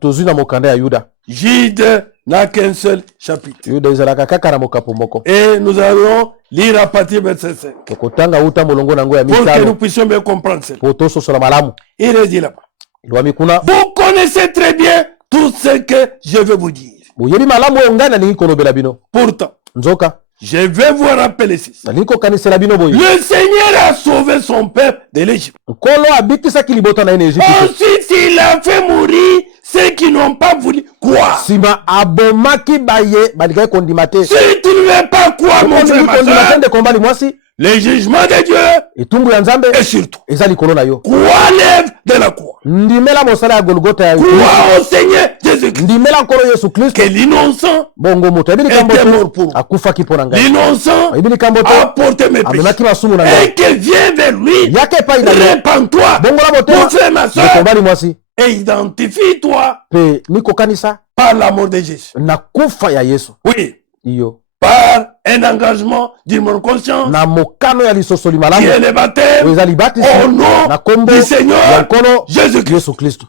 tozwi na mokanda ya yuda. Jude n'a qu'un seul chapitre. yuda ezalaka kaka na mokapo moko Et nous allons lire à partir de verset 5 tokotanga uta molongo nango ya pour que nous mitano puissions bien comprendre cela. po tososola malamu. Il est dit là-bas. elwami kuna Vous connaissez très bien tout ce que je vais vous dire. boyebi malamu oyo ngai nalingi kolobela bino. Pourtant, Nzoka je vais vous rappeler ceci. nalingi kokanisela bino boye Le Seigneur a sauvé son peuple de l'Égypte. nkolo abikisaki libota na ye na Ejipite te. Ensuite, il a fait mourir ceux qui n'ont pas voulu croire. nsima abomaki baye balikaki kondima te. Si tu ne veux pas croire, mon frère, okolingi ma kondima te soeur, ndeko mbali mwasi le jugement de Dieu etumbu ya nzambe est sur toi. eza likolo na yo. Crois l'œuvre de la croix. ndimela mosala ya golgota ya Kristo. Crois au Seigneur Jésus-Christ. ndimela nkolo yesu kristo Que l'innocent, bongo moto ayebi likambo était mort te pour moi. akufaki mpo na ngai l'innocent ayebi likambo a te porté mes péchés. amemaki masumu na ngai Et que viens vers lui, yaka epai na ye répands-toi, bongola mon motema frère, ma ndeko soeur, mbali mwasi et identifie-toi mpe nikokanisa par l'amour de Jésus. na kufa ya yesu Oui, iyo par un engagement d'une bonne conscience, na mokano ya lisosoli qui malamu est le baptême oyo eza libatisi au nom na kombo du ya Seigneur nkolo Jésus-Christ. yesu kristo.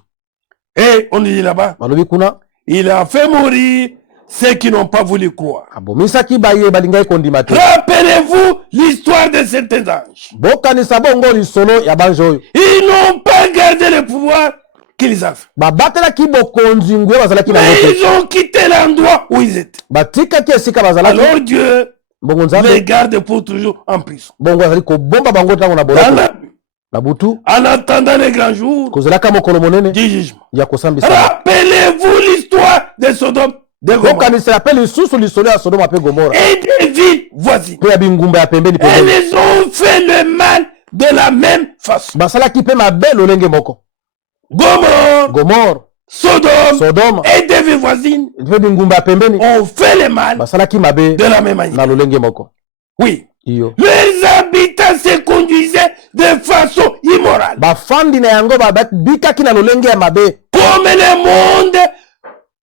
Et on dit là-bas, balobi kuna il a fait mourir ceux qui n'ont pas voulu croire. abomisaki baye balingaki kondima te. Rappelez-vous l'histoire de certains anges. bokanisa bongo lisolo ya bange oyo Ils n'ont pas gardé le pouvoir qu'ils avaient. babatelaki bokonzi nguye bazalaki nango Mais te ils ont quitté l'endroit où ils étaient. batikaki esika bazalaki Alors Dieu bongo les nzambe garde pour toujours en prison. bongo azali kobomba bango ntango na Dans boloko la- na butu En attendant les grands jours kozelaka mokolo monene du jugement. ya kosambisa. Rappelez-vous l'histoire de Sodome, de Gomorrhe bokanisela mpe lisusu lisolo ya sodoma mpe gomora et des villes voisines. mpe ya bingumba ya pembeni pembeni Elles ont fait le mal de la même façon. basalaki mpe mabe lolenge moko. Gomorrhe, gomora Sodome sodoma et des villes voisines mpe bingumba ya pembeni ont fait le mal basalaki mabe de la même manière. na lolenge moko. Oui. iyo Les habitants se conduisaient de façon immorale. bafandi na yango babikaki na lolenge ya mabe. Comme le monde,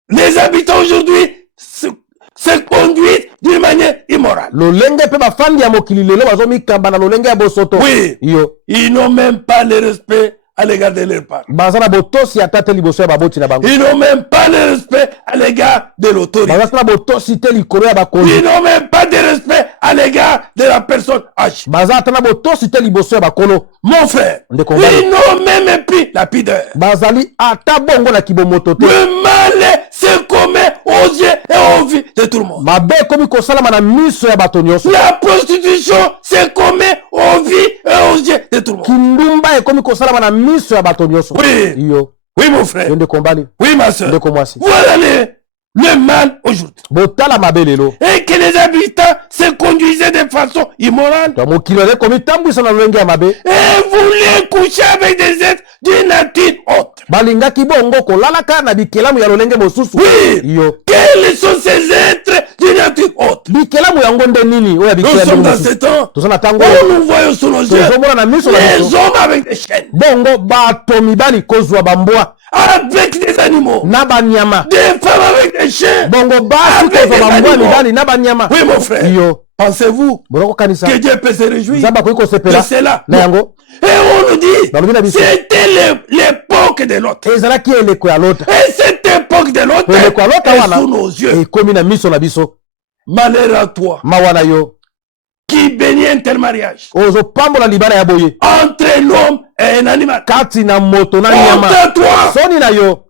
les habitants aujourd'hui se conduisent d'une manière immorale. lolenge mpe bafandi ya mokili lelo bazomikamba na lolenge ya bosoto. Oui, iyo ils n'ont même pas le respect à l'égard de leurs parents. baza na botosi ata te liboso ya baboti na bango. Ils n'ont même pas le respect à l'égard de l'autorité. baza na botosi te likolo ya bakonzi. Ils n'ont même pas de respect à l'égard de la personne âgée. baza ata na botosi te liboso ya bakolo. Mon frère, Ndeko mbali. ils n'ont même plus la pudeur. bazali ata bongo na kibomoto te. Le mal se commet aux yeux et aux vues de tout le monde. mabe ekomi kosalama na miso ya bato nyonso. La prostitution se commet aux vues et aux yeux de tout le monde. kindumba ekomi kosalama na miso ya bato nyonso. Oui, iyo oui mon frère. yo ndeko mbali Oui ma soeur. ndeko mwasi Voilà le mal aujourd'hui. botala mabe lelo Et que les habitants se conduisaient de façon immorale. to mokili oyo ekomi tambwisa na lolenge ya mabe. Et voulaient coucher avec des êtres d'une nature haute. balingaki bongo kolalaka na bikelamu ya lolenge mosusu. Oui. iyo Quels sont ces êtres d'une nature haute? autre. bikelamu yango nde nini oya Nous bikelamu sommes dans mosusu. ce temps Tozana tango où nous voyons sur nos yeux tozomona na miso na les biso hommes avec des chaînes, bongo bato mibali kozwa bambwa avec des animaux, na banyama, des femmes avec des chiens. bongo basi Avec kozwa des bambwa animaux. mibali na banyama. Oui, mon frère. Iyo Pensez-vous boloko kanisa que Dieu peut se réjouir nzambe akoki de kosepela cela? na Non. yango. Et on nous dit, Balobi na biso c'était l'époque de l'autre. ezalaki eleko ya lota, Et cette époque de l'autre eleko ya lota est wana sous nos yeux. ekomi na miso na biso. Malheur à toi Mawa na yo qui bénit un tel mariage ozopambola libala ya boye entre un homme et un animal. kati na moto na Honte nyama. à toi. Soni na yo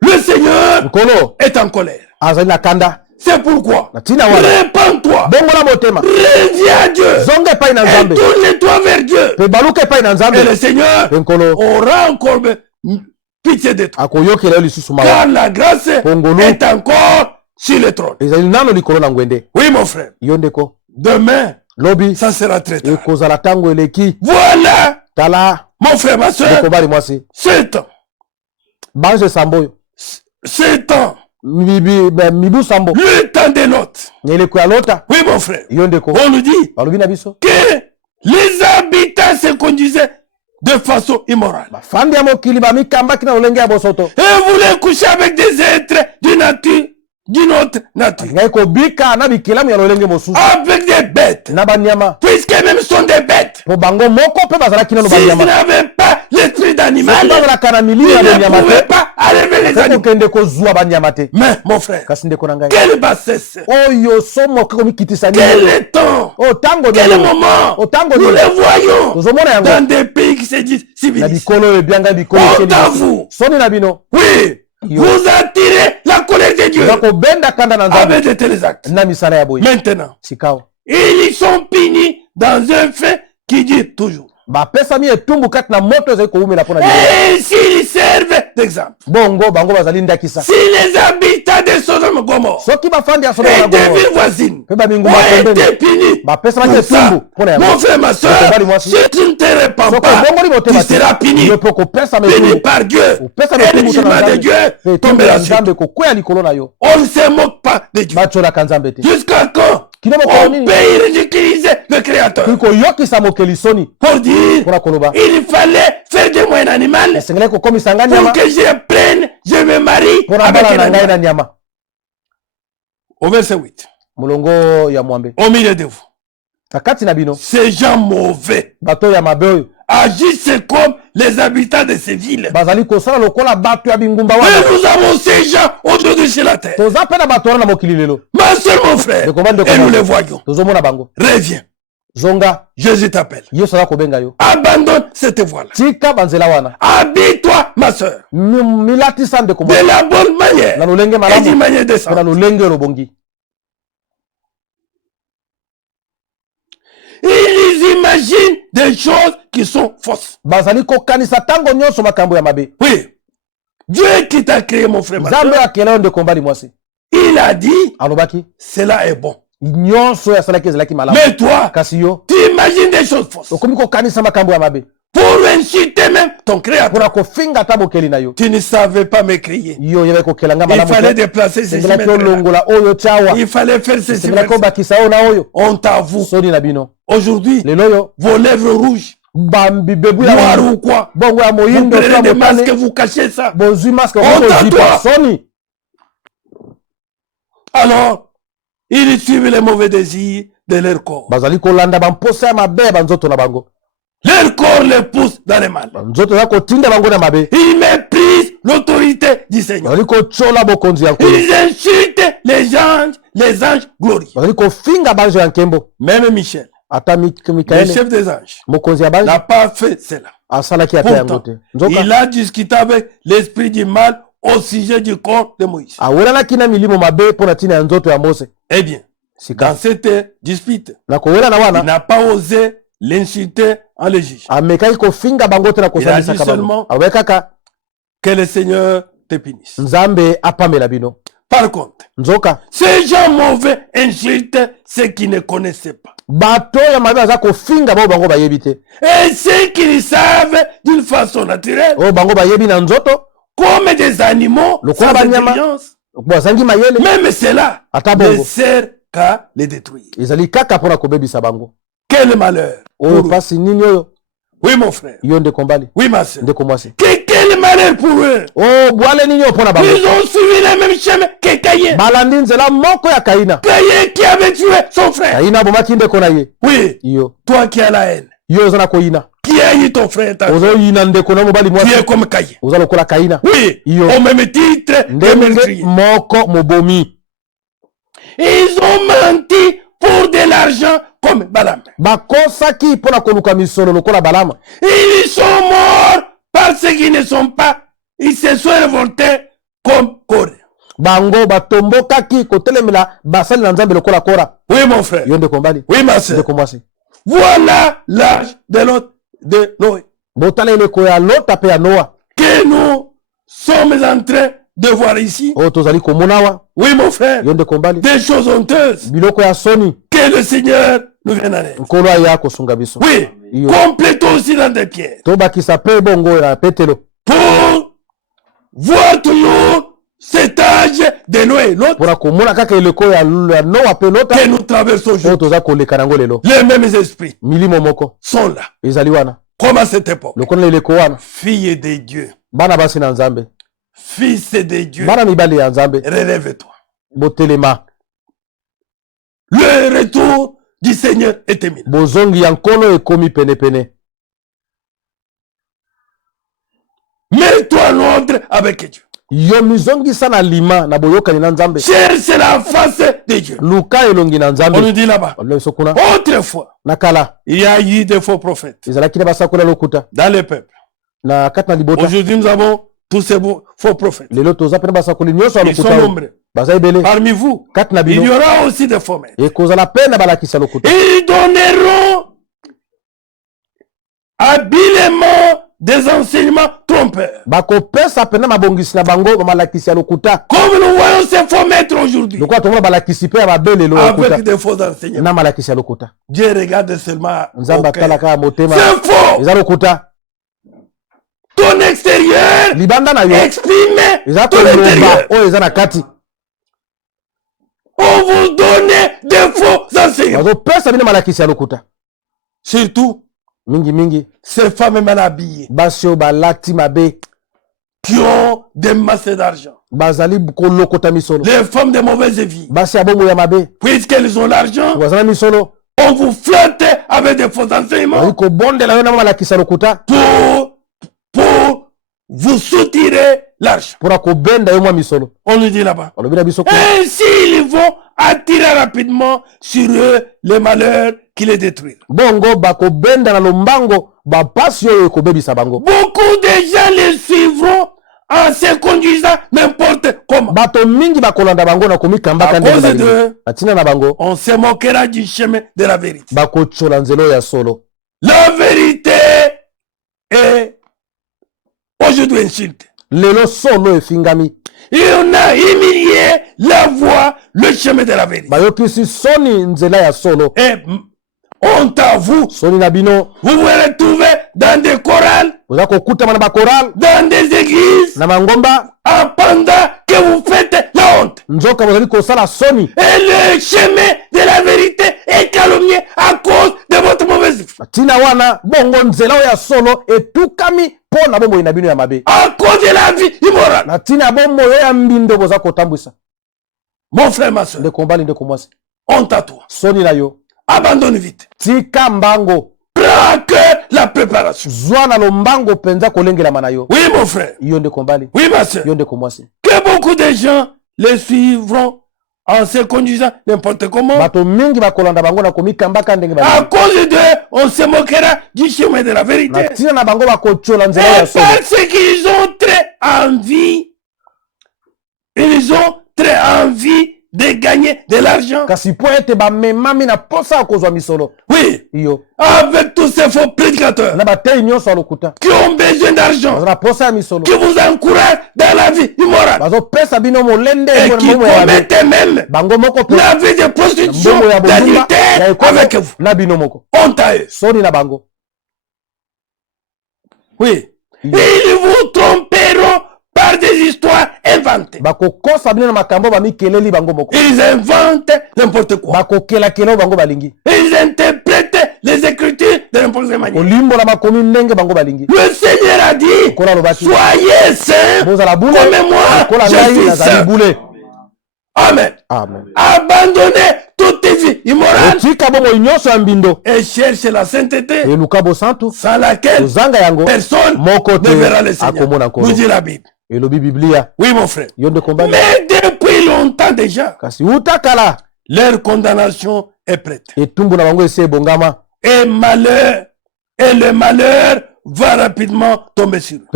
Le Seigneur nkolo est en colère. azali na kanda C'est pourquoi na tina wana répands-toi, bongola motema, reviens à Dieu zonga epai na et nzambe tourne-toi vers Dieu. mpe baluka epai na Et nzambe le Seigneur mpe nkolo aura encore pitié de toi. akoyokela yo lisusu mawa. Car la grâce Pongolo. est encore sur le trône. ezali nano likolo na ngwende. Oui, mon frère. Yo ndeko Demain, lobi ça sera très tard. ekozala ntango eleki. Voilà, Tala mon frère, ma soeur, ndeko bali mwasi ce temps, banze sambo oyo ce temps, mibu sambo le temps de l'autre. na eleko ya lota. Oui, mon frère. Yo ndeko On nous dit balobi na biso que les habitants se conduisaient de façon immorale. bafandi ya mokili bamikambaki na lolenge ya bosoto Et voulaient coucher avec des êtres d'une autre nature. ngai kobika na bikelamu ya lolenge mosusu Avec des bêtes. na banyama, Puisque même sont des bêtes. po bango moko mpe bazalaki nano S'ils banyama. n'avaient pas l'esprit d'animal, Soki bazalaka na ils milili ya ne banyama pouvaient te, pas enlever les te animaux. kokende kozwa banyama te. Mais, mon frère, Kasi ndeko na ngai quelle bassesse, oyo somo komikitisa quel nini temps, o tango quel nini moment, o tango nous nini les voyons tozomona yango dans des pays qui se disent na civilisés. bikolo oyo ebyanga bikolo Honte ekeli à biso. vous. Soni na bino Oui, Yo. vous attirez la colère de Dieu bakobenda kanda na nzambe avec de tels actes. na misala ya boye Maintenant, sikawa ils y sont punis dans un fait qui dit toujours. bapesami etumbu kati na moto ezali kowumela mpo na bino. Et s'ils servent d'exemple, bongo bango bazali ndakisa. si les habitants de Sodome et Gomorrhe Soki bafandi ya Sodoma na et des Gomora villes voisines mpe bamingu ont pembeni été punis bapesamaki pour ça, etumbu mpo na yango. mon frère, ma soeur, Mobali mwasi. si tu ne te répands Soki pas, obongoli motema tu seras puni. yo mpe kopesama Puni etumbu par Dieu. opesama Et le etumbu to na jugement de nzambe Dieu mpe etumbu tombera ya sur toi. nzambe kokwea likolo na yo. On ne se moque pas de Dieu. batiolaka nzambe te Jusqu'à quand kino mokolo on nini peut ridiculiser le Créateur koki koyokisa mokeli soni pour dire mpona koloba il fallait faire de moi un animal esengelaki kokomisa nga pour nyama que je prenne, je me marie mpona avec mbala un na ngai animal. na nyama. Au verset 8, molongo ya mwambe au milieu de vous, na kati na bino ces gens mauvais bato ya mabe oyo agissent comme les habitants de ces villes. bazali kosala lokola bato ya bingumba Mais wana. nous avons ces gens autour sur la terre. toza mpe na bato wana na mokili lelo Ma soeur, mon frère, De comment, de et comment? nous les voyons. tozomona bango. Reviens, Zonga Jésus t'appelle. yesu aza kobenga yo, Abandonne cette voie-là. tika banzela wana Habille-toi, ma soeur, milatisa ndeko de la bonne manière na lolenge et d'une malamu manière mpe na décente. lolenge lobongi. Ils imaginent des choses qui sont fausses. bazali kokanisa ntango nyonso makambo ya mabe. Oui. Dieu qui t'a créé, mon frère, ma nzambe soeur, akela yo ndeko mbali mwasi il a dit, alobaki cela est bon. nyonso oyo asalaki ezalaki malamu, Mais toi, kasi yo tu imagines des choses fausses okomi kokanisa makambo ya mabe pour insulter même ton créateur. mpona kofinga ata mokeli na yo. Tu ne savais pas me crier. yo yebaki kokela nga Il malamu fallait te, déplacer ceci. sengelaki mettre là. olongola oyo tyawa, Il fallait faire ceci. sengelaki faire ça. obakisa oyo na oyo. On t'avoue. soni na bino Aujourd'hui, lelo oyo vos lèvres rouges, bambibebu noires ya ou quoi, bongo ya vous moyindo prenez to des masques, motane vous cachez ça. bozwi maske On okozipa t'attend. soni. Alors, ils suivent les mauvais désirs de leur corps. bazali kolanda bamposa ya mabe ya banzoto na bango, Leur corps les pousse dans le mal. banzoto eza kotinda bango na mabe, Ils méprisent l'autorité du Seigneur. bazali kotyola bokonzi ya nkolo, Ils insultent les anges glorieux. bazali kofinga banjo ya nkembo. Même Michel, ata le mikaele chef des anges, mokonzi ya banjo n'a pas fait cela. asalaki ata yango Pourtant, te. Nzoka il a discuté avec l'esprit du mal au sujet du corps de Moïse. awelanaki na milimo mabe mpo na ntina ya nzoto ya Mose. Eh bien, Sika dans cette dispute, na kowela na il wana n'a pas osé l'insulter en le juge. amekaki kofinga bango te na kosambisaka bango, seulement- awe kaka Que le Seigneur te punisse. nzambe apamela bino. Par contre, Nzoka ces gens mauvais insultent ceux qui ne connaissaient pas. bato ya mabe aza kofinga bao bango bayebi te, Et ceux qui le savent d'une façon naturelle, oyo bango bayebi na nzoto comme des animaux Lokola sans banyama. intelligence, bazangi mayele Même cela ata ne bongo sert qu'à les détruire. ezali kaka mpona kobebisa bango. Quel malheur. Oyo pour eux. pasi nini oyo? Oui, mon frère. Yo ndeko mbali, Oui, ma soeur. ndeko mwasi. Quel malheur pour eux. Oh, bwale nini oyo mpona bango? Ils ont suivi le même chemin que Caïn. Balandi nzela moko ya Kaina. Caïn qui avait tué son frère. Kaina abomaki ndeko na ye. Oui. Yo. Toi qui as la haine. Yo oza na koyina. Qui a eu ton frère, ta soeur. Ozoyina ndeko na mobali Tu mwasi. es comme Caïn. Oza lokola Kaina. Oui. Yo. Au même titre que Ndenge meurtrier. moko mobomi. Ils ont menti pour de l'argent comme Balaam. Bakosaki mpona koluka misolo lokola Balama. Ils sont morts parce qu'ils ne sont pas. Ils se sont révoltés comme Corée. Bango batombokaki kotelemela basali na Nzambe lokola Kora. Oui, mon frère. Yo ndeko mbali. Oui, ma soeur. Ndeko mwasi. Voilà l'âge de l'autre de Noé. Botala eleko ya Lota pe ya Noa. Que nous sommes en train de voir ici. Oyo tozali komona wa. Oui, mon frère. Yo ndeko mbali. Des choses honteuses. Biloko ya soni. Que le Seigneur nous vienne en aide. Nkolo aya kosunga biso. Oui. Yo. Complétons aussi dans des pierres. Tobakisa pe bongo ya petelo. Pour voir toujours cet âge de Noé. L'autre Pona komona kaka eleko ya Noa pe Lota. que nous traversons Oyo aujourd'hui. toza koleka nango lelo. Les mêmes esprits Milimo moko sont là. ezali wana. Comme à cette époque. Lokola eleko wana. Fille de Dieu. Bana basi na Nzambe. Fils de Dieu. Bana mibali ya Nzambe. Relève-toi. Botelema. Le retour du Seigneur est imminent. Bozongi ya nkolo ekomi pene pene. Mets-toi en ordre avec Dieu. Yo mizongisa na lima na boyokani na Nzambe. Cherche la face de Dieu. Luka elongi na On Nzambe. nous dit là-bas. Leso kuna. Autrefois, Nakala. il y a eu des faux prophètes Ezalaki na basakola lokuta. dans le peuple. Na kati na libota. Aujourd'hui, nous avons tous ces faux prophètes. Lelo toza pena basakoli nyonso ya Ils sont lokuta. nombreux. Baza ebele. Parmi vous, Kati na il y bino. aura aussi des faux maîtres. Ekozala pena balakisa lokuta. Ils donneront habilement des enseignements trompeurs. Bakopesa pena mabongisi na bango malakisi ya lokuta. Comme nous voyons ces faux maîtres aujourd'hui, Lokola tomona balakisi pe ya babele lo lokuta. avec des faux enseignements. Na malakisi ya lokuta. Dieu regarde seulement au Nzambe cœur. atalaka motema. C'est faux. Eza lokuta. Ton extérieur Libanda na yo. exprime Eza ton kolomba intérieur. oyo eza na kati. On vous donne des faux enseignements. Bazopesa bino malakisi ya lokuta. Surtout, Mingi. ces femmes mal habillées Basi oyo balati mabe. qui ont des masses d'argent. Bazali kolokota misolo. Les femmes de mauvaise vie, Basi ya bomoi ya mabe. puisqu'elles ont l'argent, Bazana misolo. on vous flatte avec des faux enseignements Bazali kobondela yo na malakisi ya lokuta. pour vous soutirer l'argent. Pona kobenda yo mwa misolo. On nous dit là-bas. Olobi na biso ko. Ainsi, ils vont attirer rapidement sur eux les malheurs qui les détruisent. Bongo bakobenda na lombango bapasi oyo ekobebisa bango. Beaucoup de gens les suivront en se conduisant n'importe comment. Bato mingi bakolanda bango na komikambaka À ndenge cause balingi. de- Batina na bango On se moquera du chemin de la vérité. bakochola nzela oyo ya solo. La vérité est aujourd'hui insulte. Lelo solo efingami. Et on a humilié la voie, le chemin de la vérité. Bayokisi soni nzela ya solo. Et honte à vous, Soni na bino. vous vous retrouvez dans des chorales, Oza kokutama na bakoral dans des églises, na mangomba. pendant que vous faites la honte. Nzoka bozali kosala soni. Et le chemin de la vérité est calomnié à cause de votre mauvaise vie. Tina wana bongo nzela oyo ya solo etukami mpo na bomoi na bino ya mabe. À cause de la vie immorale. Na tina bomoi oyo ya mbindo boza kotambwisa. Mon frère, ma soeur, Ndeko mbali ndeko mwasi. honte à toi. Soni na yo. Abandonne vite. Tika mbango. Prends à cœur la préparation. Zwa na lombango penza kolengelama na yo. Oui, mon frère. Yo ndeko mbali. Oui, ma soeur. Yo ndeko mwasi. Que beaucoup de gens les suivront en se conduisant n'importe comment. Bato mingi bakolanda bango na komikambaka ndenge À balingi. cause d'eux, on se moquera du chemin de la Na vérité. tina na bango bakochola Et nzela ya solo. parce qu'ils ont très envie, ils ont très envie de gagner de l'argent. Kasi po ete bamemami na posa ya kozwa misolo. Oui, Iyo. avec tous ces faux prédicateurs Na batei nyonso ya lokuta. qui ont besoin d'argent, Baza na posa ya misolo. qui vous encouragent dans la vie immorale Bazopesa bino molende et qui momo ya mabe. commettent même Bango moko pe. la vie de prostitution, Mbongo ya bondumba ya d'adultère ekoko avec vous. na bino moko. Honte à eux. Soni na bango. Oui. Ils vous tromperont par par des histoires inventées. bakokosa bino na makambo bamikeleli bango moko. Ils inventent n'importe quoi. bakokelakela bango balingi. Ils interprètent les écritures de n'importe quelle manière. kolimbola makomi ndenge bango balingi. Le Seigneur a dit, soyez saints comme moi, je suis saint. Amen. Amen. Abandonnez toute vie immorale et cherchez la sainteté sans laquelle personne ne verra le Seigneur. Nous dit la Bible. Oui, mon frère. Mais depuis longtemps déjà, leur condamnation est prête. Et le malheur va rapidement tomber sur eux.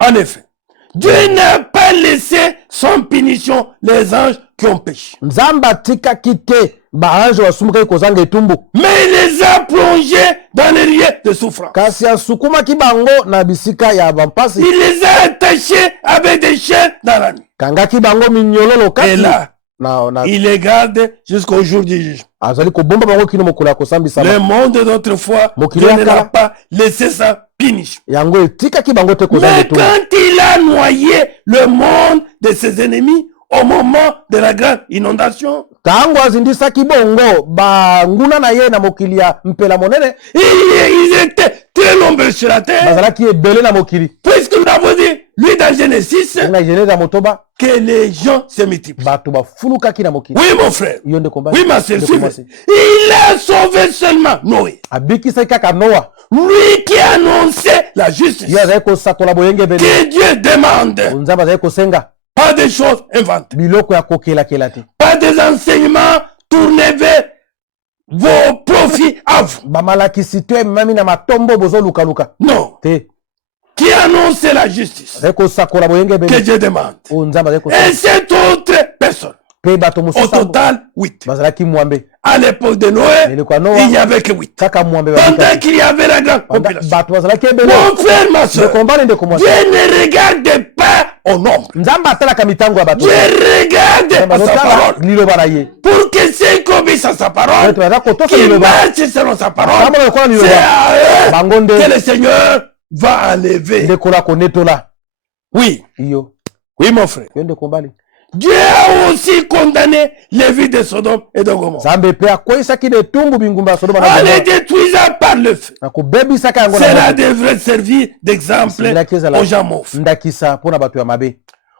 En effet, Dieu n'a pas laissé sans punition les anges qui ont péché. Mais il les a plongés dans les lieux de souffrance. Il les a attachés avec des chaînes dans la nuit. Et là, il les garde jusqu'au jour du jugement. Le monde d'autrefois ne l'a pas laissé ça. Mais quand il a noyé le monde de ses ennemis au moment de la grande inondation, ils étaient très nombreux sur la terre. Puisque nous avons dit, lui dans Genèse, que les gens se multiplient. Oui, mon frère. Oui, ma soeur. Il a sauvé seulement Noé. Lui qui a annoncé la justice. Que Dieu demande. Pas des choses inventées. Pas des enseignements tournés vers vos profits à vous. Non. Qui a annoncé la justice. Que Dieu demande. Et cette autre personne. Au total, 8. À l'époque de Noé, il n'y avait que 8. Pendant qu'il y avait la grande population. Mon frère, ma soeur, Dieu ne regarde pas au nombre. Dieu regarde à sa parole. Pour que ceux qui obéissent à sa parole, qui marchent selon sa parole, c'est à eux que le Seigneur va enlever. Oui. Oui, mon frère. Dieu a aussi condamné les vies de Sodome et de Gomorrhe. En les détruisant par le feu. Cela devrait servir d'exemple aux gens mauvais.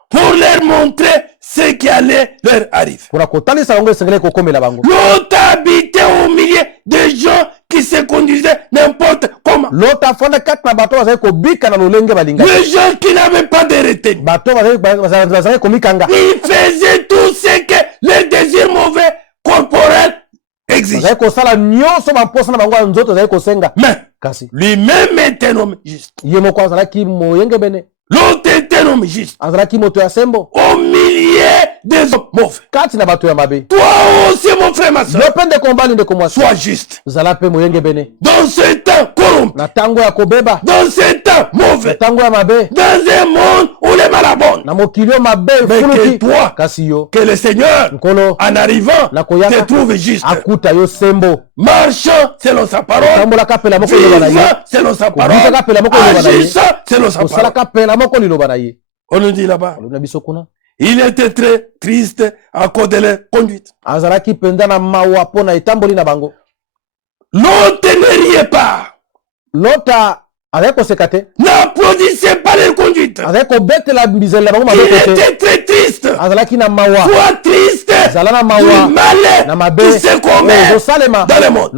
Pour leur montrer ce qui allait leur arriver. L'autre habitait au milieu de gens qui se conduisaient n'importe comment. Les gens qui n'avaient pas de retenue. Ils faisaient tout ce que les désirs mauvais corporels exigeaient. Mais lui-même était un homme juste. L'autre était un homme juste. Au milieu des hommes mauvais. Toi aussi, mon frère, ma soeur, sois juste. Dans ce temps corrompu. Dans ce temps mauvais. Dans un monde où les mal abondent. Mais que toi, que le Seigneur, en arrivant, te trouve juste. Marchant selon sa parole. Vivant selon sa parole. Agissant selon sa parole. On nous dit là-bas, il était très triste à cause de leur conduite. L'autre ne riait pas. N'applaudissez pas leur conduite. Il était très triste. Soit triste du mal qui se commet dans le monde.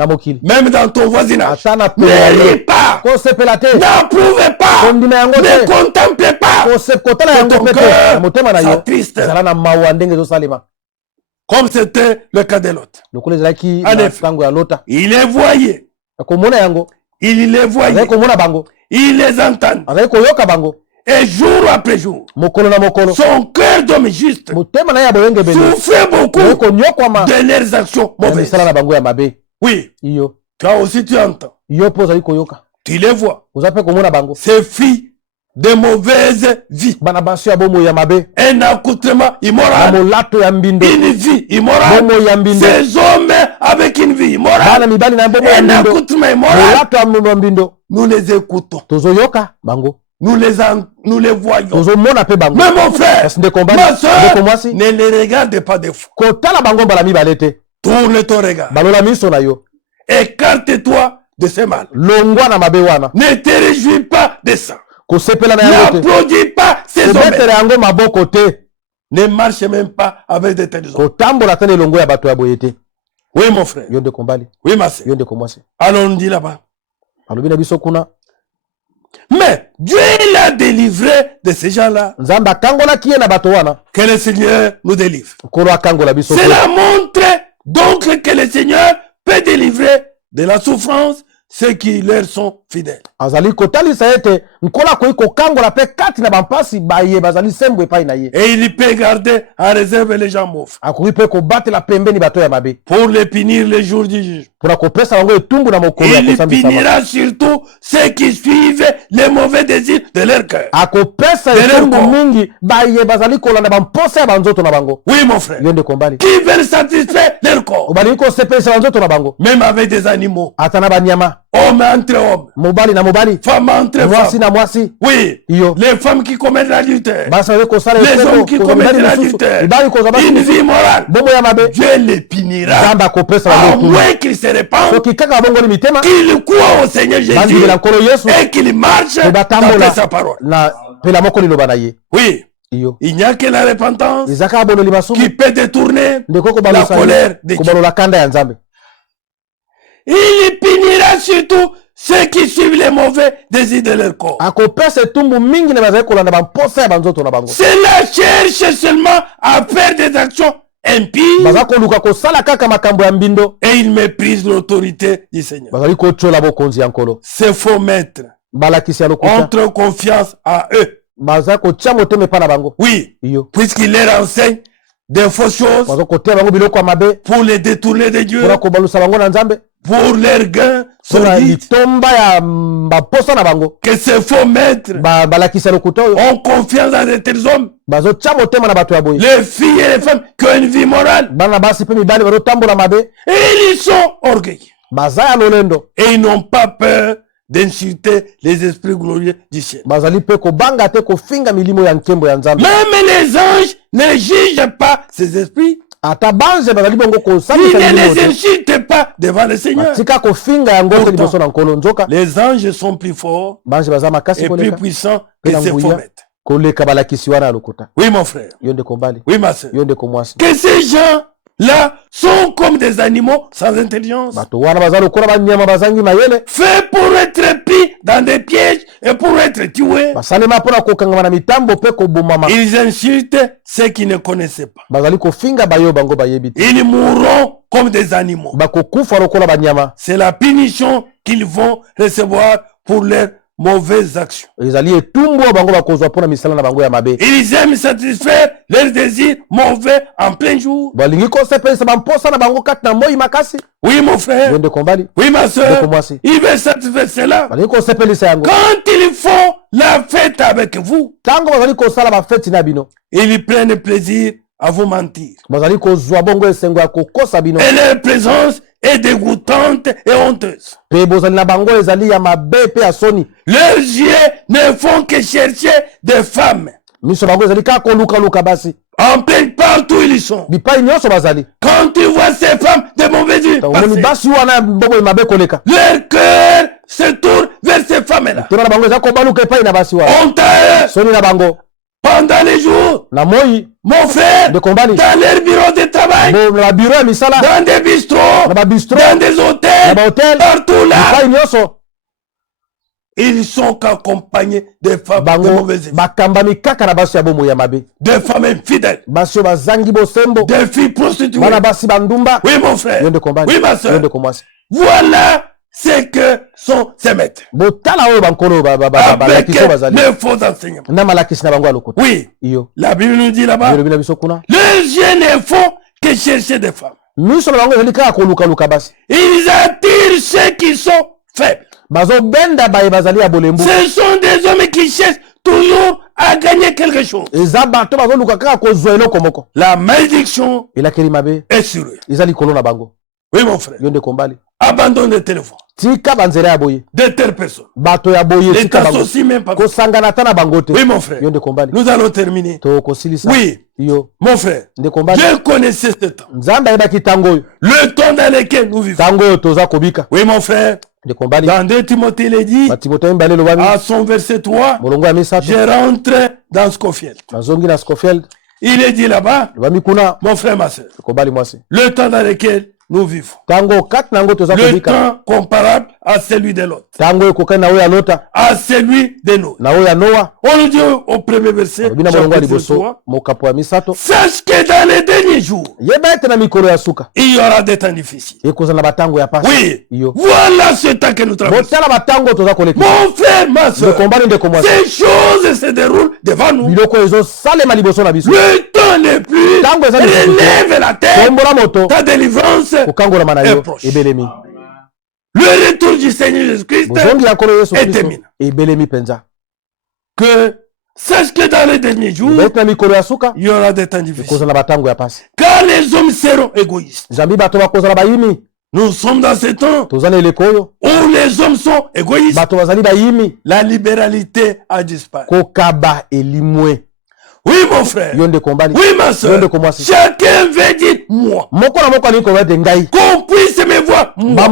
Même dans ton voisinage. Ne ris pas. N'approuvez pas. Ne contemplez pas. Ton cœur soit triste. Comme c'était le cas de l'autre. En effet, il les voyait. Il les voyait. Il les entend. Et jour après jour, son cœur d'homme juste souffrait beaucoup de leurs actions mauvaises. Oui, toi aussi tu entends. Tu les vois. Ces filles de mauvaise vie. Un accoutrement immoral. Une vie immorale. Ces hommes avec une vie immorale. Un accoutrement immoral. Nous les écoutons. nous les voyons. Mais mon frère, ma soeur, ne les regarde pas de fou. Tourne ton regard. Écarte-toi de ce mal. Ne te réjouis pas de ça. N'applaudis pas ces hommes. Ne marche même pas avec de tels hommes. Oui, mon frère. Oui, ma soeur. Alors on dit là-bas. Mais Dieu l'a délivré de ces gens-là. Que le Seigneur nous délivre. Cela montre donc que le Seigneur peut délivrer de la souffrance ceux qui leur sont fidèles. Et il peut garder en réserve les gens mauvais pour les punir les jours du juge. Il punira surtout ceux qui suivent les mauvais désirs de leur cœur. Oui, mon frère. Qui veulent satisfaire leur corps. Même avec des animaux. Homme entre hommes. Femme entre femmes. Oui. Les femmes qui commettent l'adultère. Les hommes qui commettent l'adultère. Une vie morale. Dieu les punira. À moins qu'ils se répandent, qu'ils croient au Seigneur Jésus et qu'ils marchent d'après sa parole. Oui. Il n'y a que la repentance qui peut détourner la colère de Dieu. Il punira surtout ceux qui suivent les mauvais désirs de leur corps. Cela cherche seulement à faire des actions impies et ils méprisent l'autorité du Seigneur. Ces faux maîtres ont confiance à eux. Oui, puisqu'ils leur enseignent des fausses choses pour les détourner de Dieu, pour leur gain solide. Que ces faux maîtres ont confiance dans de tels hommes. Les filles et les femmes qui ont une vie morale. Et ils sont orgueilleux. Et ils n'ont pas peur d'insulter les esprits glorieux du ciel. Même les anges ne jugent pas ces esprits. Ils ne les insultent pas devant le Seigneur. Pourtant, les anges sont plus forts et plus puissants que ces faux maîtres. Oui, mon frère. Oui, ma soeur. Que ces gens-là sont comme des animaux sans intelligence. Faits pour être pris dans des pièges et pour être tués. Ils insultent ceux qui ne connaissaient pas. Ils mourront comme des animaux. C'est la punition qu'ils vont recevoir pour leurs mauvaises actions. Ils aiment satisfaire leurs désirs mauvais en plein jour. Oui, mon frère. Oui, ma soeur. Ils veulent satisfaire cela. Quand ils font la fête avec vous, ils prennent plaisir à vous mentir. Et leur présence est dégoûtante et honteuse. Leurs yeux ne font que chercher des femmes. En plein partout ils sont. Quand tu vois ces femmes de mauvais yeux passer, leur cœur se tourne vers ces femmes-là. Honteux. Pendant les jours, mon frère, dans leur bureau de travail, dans des bistrots, dans des hôtels, partout là, ils sont accompagnés des femmes de mauvaises des femmes infidèles, des filles prostituées. Oui, mon frère. Oui, ma soeur. Voilà ce que sont ces maîtres. Avec les faux enseignements. Oui. La Bible nous dit là-bas, les yeux ne font que chercher des femmes. Ils attirent ceux qui sont faibles. Ce sont des hommes qui cherchent toujours à gagner quelque chose. La malédiction est sur eux. Oui, mon frère. Abandonne les téléphones. Tika banzera ya boye. De telles personnes. Bato ya boye les t'associe même pas. Kosangana tana bangote. Oui mon frère. Yonde kombali. Nous allons terminer. Oui. Yo. Mon frère. Ndekombali. Je connaissais ce temps. Nzamba eba kitango. Le temps dans lequel nous vivons. Tango toza kobika. Oui mon frère. Dans 2 Timothée il est dit, à son verset 3, je rentre dans Scofield. Il est dit là-bas, mon frère, ma soeur, le temps dans lequel nous vivons. Le temps comparable à celui de l'autre. À celui de nous. On nous dit au premier verset, chapitre 3, sache que dans les derniers jours, il y aura des temps difficiles. Oui, voilà ce temps que nous traversons. Mon frère, ma soeur, ces choses se déroulent devant nous. Le temps n'est plus, relève la tête, ta délivrance est proche. Le retour du Seigneur Jésus-Christ est imminent. Que sache que dans les derniers jours, il y aura des temps difficiles. Car les hommes seront égoïstes. Nous sommes dans ce temps où les hommes sont égoïstes. La libéralité a disparu. Oui, mon frère. Oui, ma soeur. Chacun veut dire moi. Qu'on puisse me voir moi.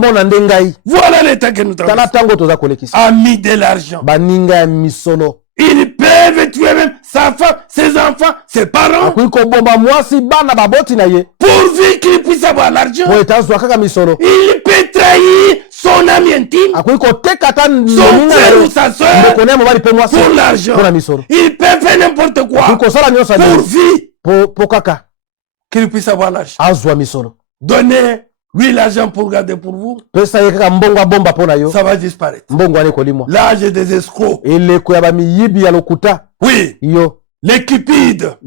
Voilà l'état que nous traversons. Amis de l'argent. Ils peuvent tuer même sa femme, ses enfants, ses parents. Pourvu qu'il puisse avoir l'argent. Il peut trahir son ami intime, son frère ou sa soeur pour l'argent. Il peut faire n'importe quoi pour qu'il puisse avoir l'argent. Donnez oui, l'argent pour garder pour vous, ça va disparaître. L'âge des escrocs. Oui. Les cupides.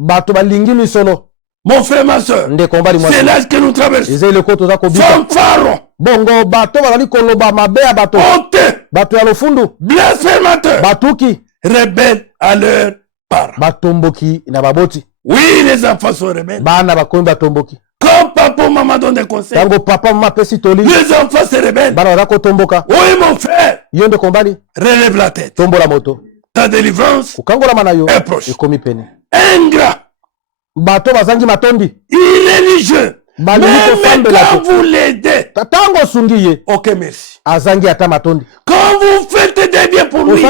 Mon frère, ma soeur, c'est l'âge que nous traversons. Fanfaron. Honteux. Blasphémateur. Rebelles à leur part. Oui, les enfants sont rebelles. Quand papa, maman donne des conseils, les enfants se rebellent. Oui, mon frère, relève la tête. Ta délivrance est proche. Ingrat. Irréligieux. Même quand vous l'aidez, ok, merci. Quand vous faites des biens pour lui,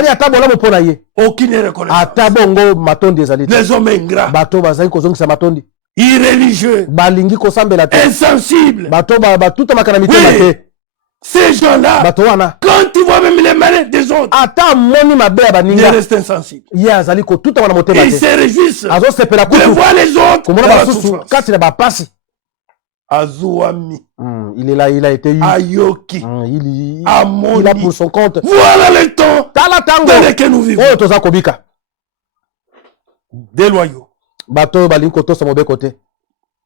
aucune reconnaissance. Les hommes ingrats, irréligieux, insensibles. Oui. Ces gens-là, quand ils voient même les malins des autres, ils restent insensibles. Ils se réjouissent de voir les autres dans la souffrance. Azouami, il a été eu. Ayoki, il a pour son compte. Voilà le temps dans lequel nous vivons. Déloyaux.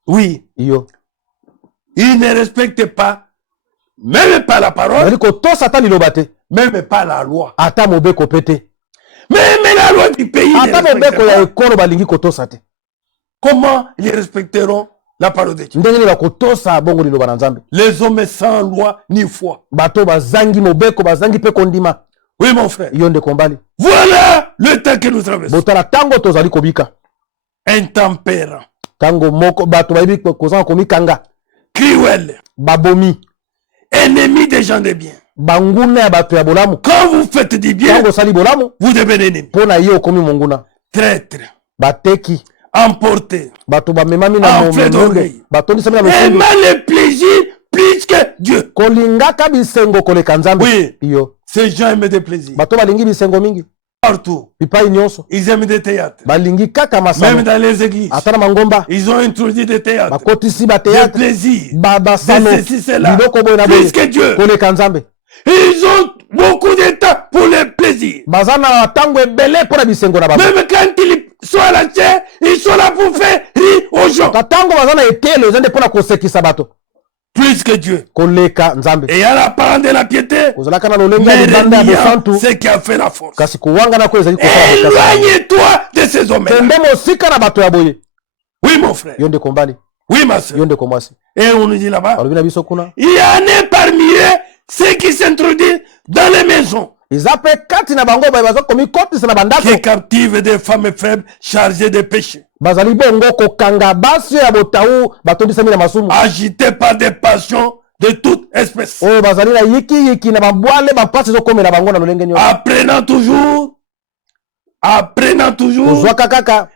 Oui. Il ne respecte pas, même pas la parole, même pas la loi. Même la loi du pays. Comment ils respecteront la parole de Dieu? Les hommes sans loi ni foi. Oui, mon frère. Voilà le temps que nous traversons. Intempérant. Cruel. Ennemi des gens de bien. Quand vous faites du bien, vous devenez ennemi. Traître. Emporté. Enflé d'orgueil. Aimant le plaisir plus que Dieu. Oui. Ces gens aiment des plaisirs. Partout. Ils aiment des théâtres. Même dans les églises. Ils ont introduit des théâtres. Des plaisirs. Des ceci, cela. Plus que Dieu. Ils ont beaucoup de temps pour les plaisirs. Même quand ils sont à la chair, ils sont là pour faire rire aux gens. Plus que Dieu. Et à la parole de la piété, mais ce qui a fait la force. Éloigne-toi de ces hommes-là. Oui, mon frère. Oui, ma soeur. Et on nous dit là-bas, il y en a parmi eux ceux qui s'introduisent dans les maisons. Qui captivent des femmes faibles chargées de péché. Agitées par des passions de toute espèce. Apprenant toujours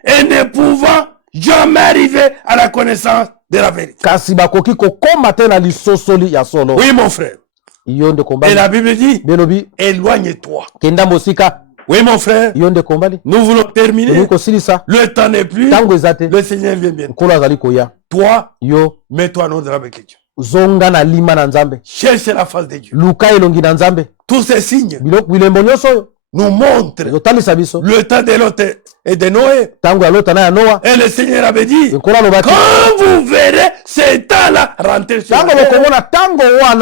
et ne pouvant jamais arriver à la connaissance de la vérité. Oui, mon frère. Et la Bible dit, éloigne-toi. Oui, mon frère. Nous voulons terminer. Le temps n'est plus. Le Seigneur vient bien. Toi, mets-toi en ordre avec Dieu. Cherche la face de Dieu. Tous ces signes nous montrent le temps de l'autre et de Noé. Et le Seigneur avait dit, quand vous verrez ces temps-là rentrer sur la terre,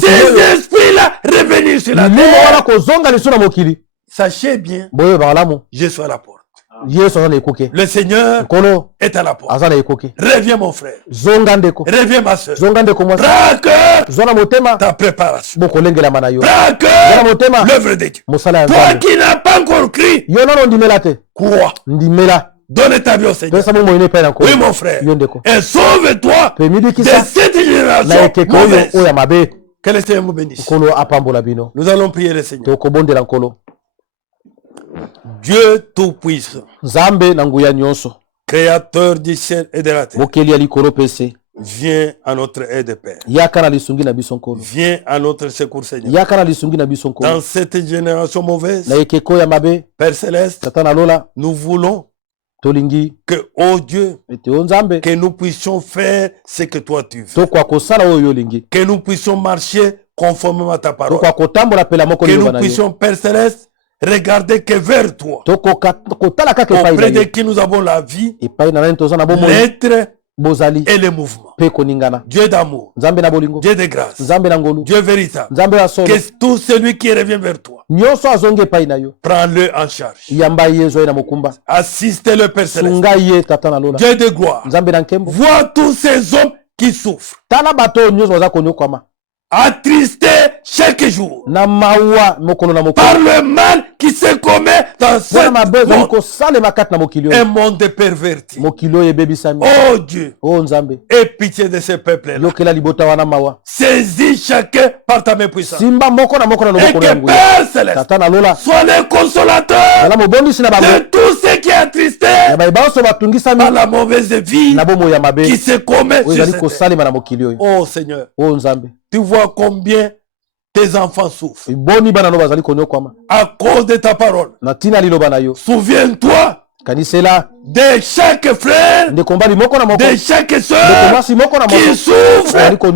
ces esprits-là revenir sur la terre, sachez bien, je suis à la porte. Le Seigneur est à la porte. Reviens mon frère. Reviens ma soeur. Prends ta préparation. Prends l'œuvre de Dieu. Toi qui n'as pas encore crié, crois. Donne ta vie au Seigneur. Oui mon frère. Et sauve-toi de cette génération mauvaise. Que le Seigneur vous bénisse. Nous allons prier le Seigneur. Dieu Tout-Puissant, Créateur du ciel et de la terre, viens à notre aide, Père. Viens à notre secours, Seigneur. Dans cette génération mauvaise, Père Céleste, nous voulons que, oh Dieu, que nous puissions faire ce que toi tu veux. Que nous puissions marcher conformément à ta parole. Que nous puissions, Père Céleste, regardez que vers toi, auprès de qui nous avons la vie, l'être et le mouvement. Dieu d'amour, Dieu de grâce, Dieu véritable, que tout celui qui revient vers toi, prends-le en charge. Assiste-le, Père Céleste. Dieu de gloire, vois tous ces hommes qui souffrent, attristés chaque jour par le mal qui se commet dans ce monde. Un monde perverti. Oh Dieu, aie pitié de ce peuple-là. Saisis chacun par ta main puissante. Et que Père Céleste soit le consolateur de tous ceux qui sont attristés par la mauvaise vie qui se commet sur cette terre. Oh Seigneur, tu vois combien tes enfants souffrent à cause de ta parole. Souviens-toi de chaque frère, de chaque soeur qui souffre à cause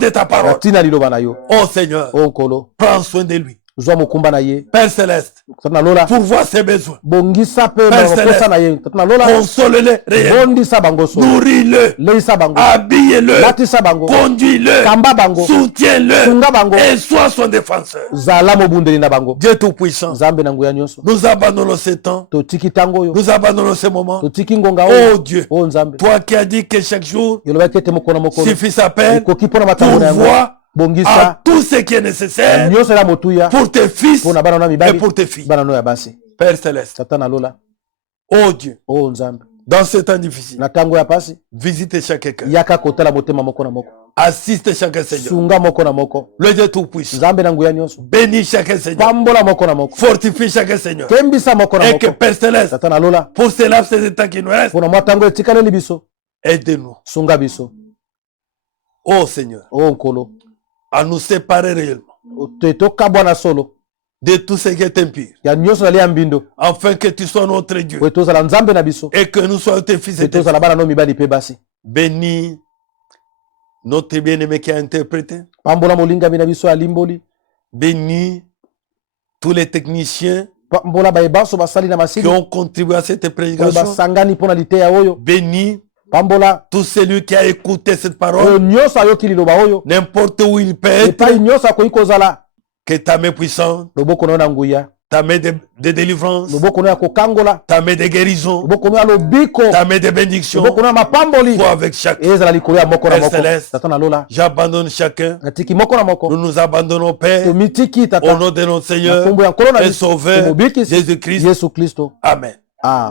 de ta parole. Oh Seigneur, prends soin de lui. Père Céleste, pourvois ses besoins. Père Céleste, console-le réellement. Nourris-le, habille-le, conduis-le, soutiens-le et sois son défenseur. Dieu Tout-Puissant, nous abandonnons ce temps, nous abandonnons ce moment. Oh Dieu, toi qui as dit que chaque jour suffit sa peine, pourvois à tout ce qui est nécessaire pour tes fils et pour tes filles. Père Céleste, oh Dieu, dans ce temps difficile, visite chaque cœur, assiste chaque Seigneur, le Dieu Tout-Puissant, bénis chaque Seigneur, fortifie chaque Seigneur, et que Père Céleste, pour ce laps de temps qui nous reste, aide-nous, oh Seigneur, à nous séparer réellement de tout ce qui est impur, afin que tu sois notre Dieu et que nous soyons tes fils et tes filles. Bénis notre bien-aimé qui a interprété. Bénis tous les techniciens qui ont contribué à cette prédication. Bénis tout celui qui a écouté cette parole, n'importe où il peut être, que ta main puissante, ta main de délivrance, loboko no ya kokangola, ta main de guérison, loboko no ya lobiko, ta main de bénédiction, loboko no ya mapamboli, toi avec chacun. ezala likolo ya moko na Père moko. Céleste, Tata na lola, j'abandonne chacun. natiki moko na moko. Nous nous abandonnons, Père, Tomitiki au tata, nom de notre Seigneur na kombo ya nkolo na et biso, Sauveur tomobikisi, Jésus-Christ. Yesu Kristo. Amen. Ah.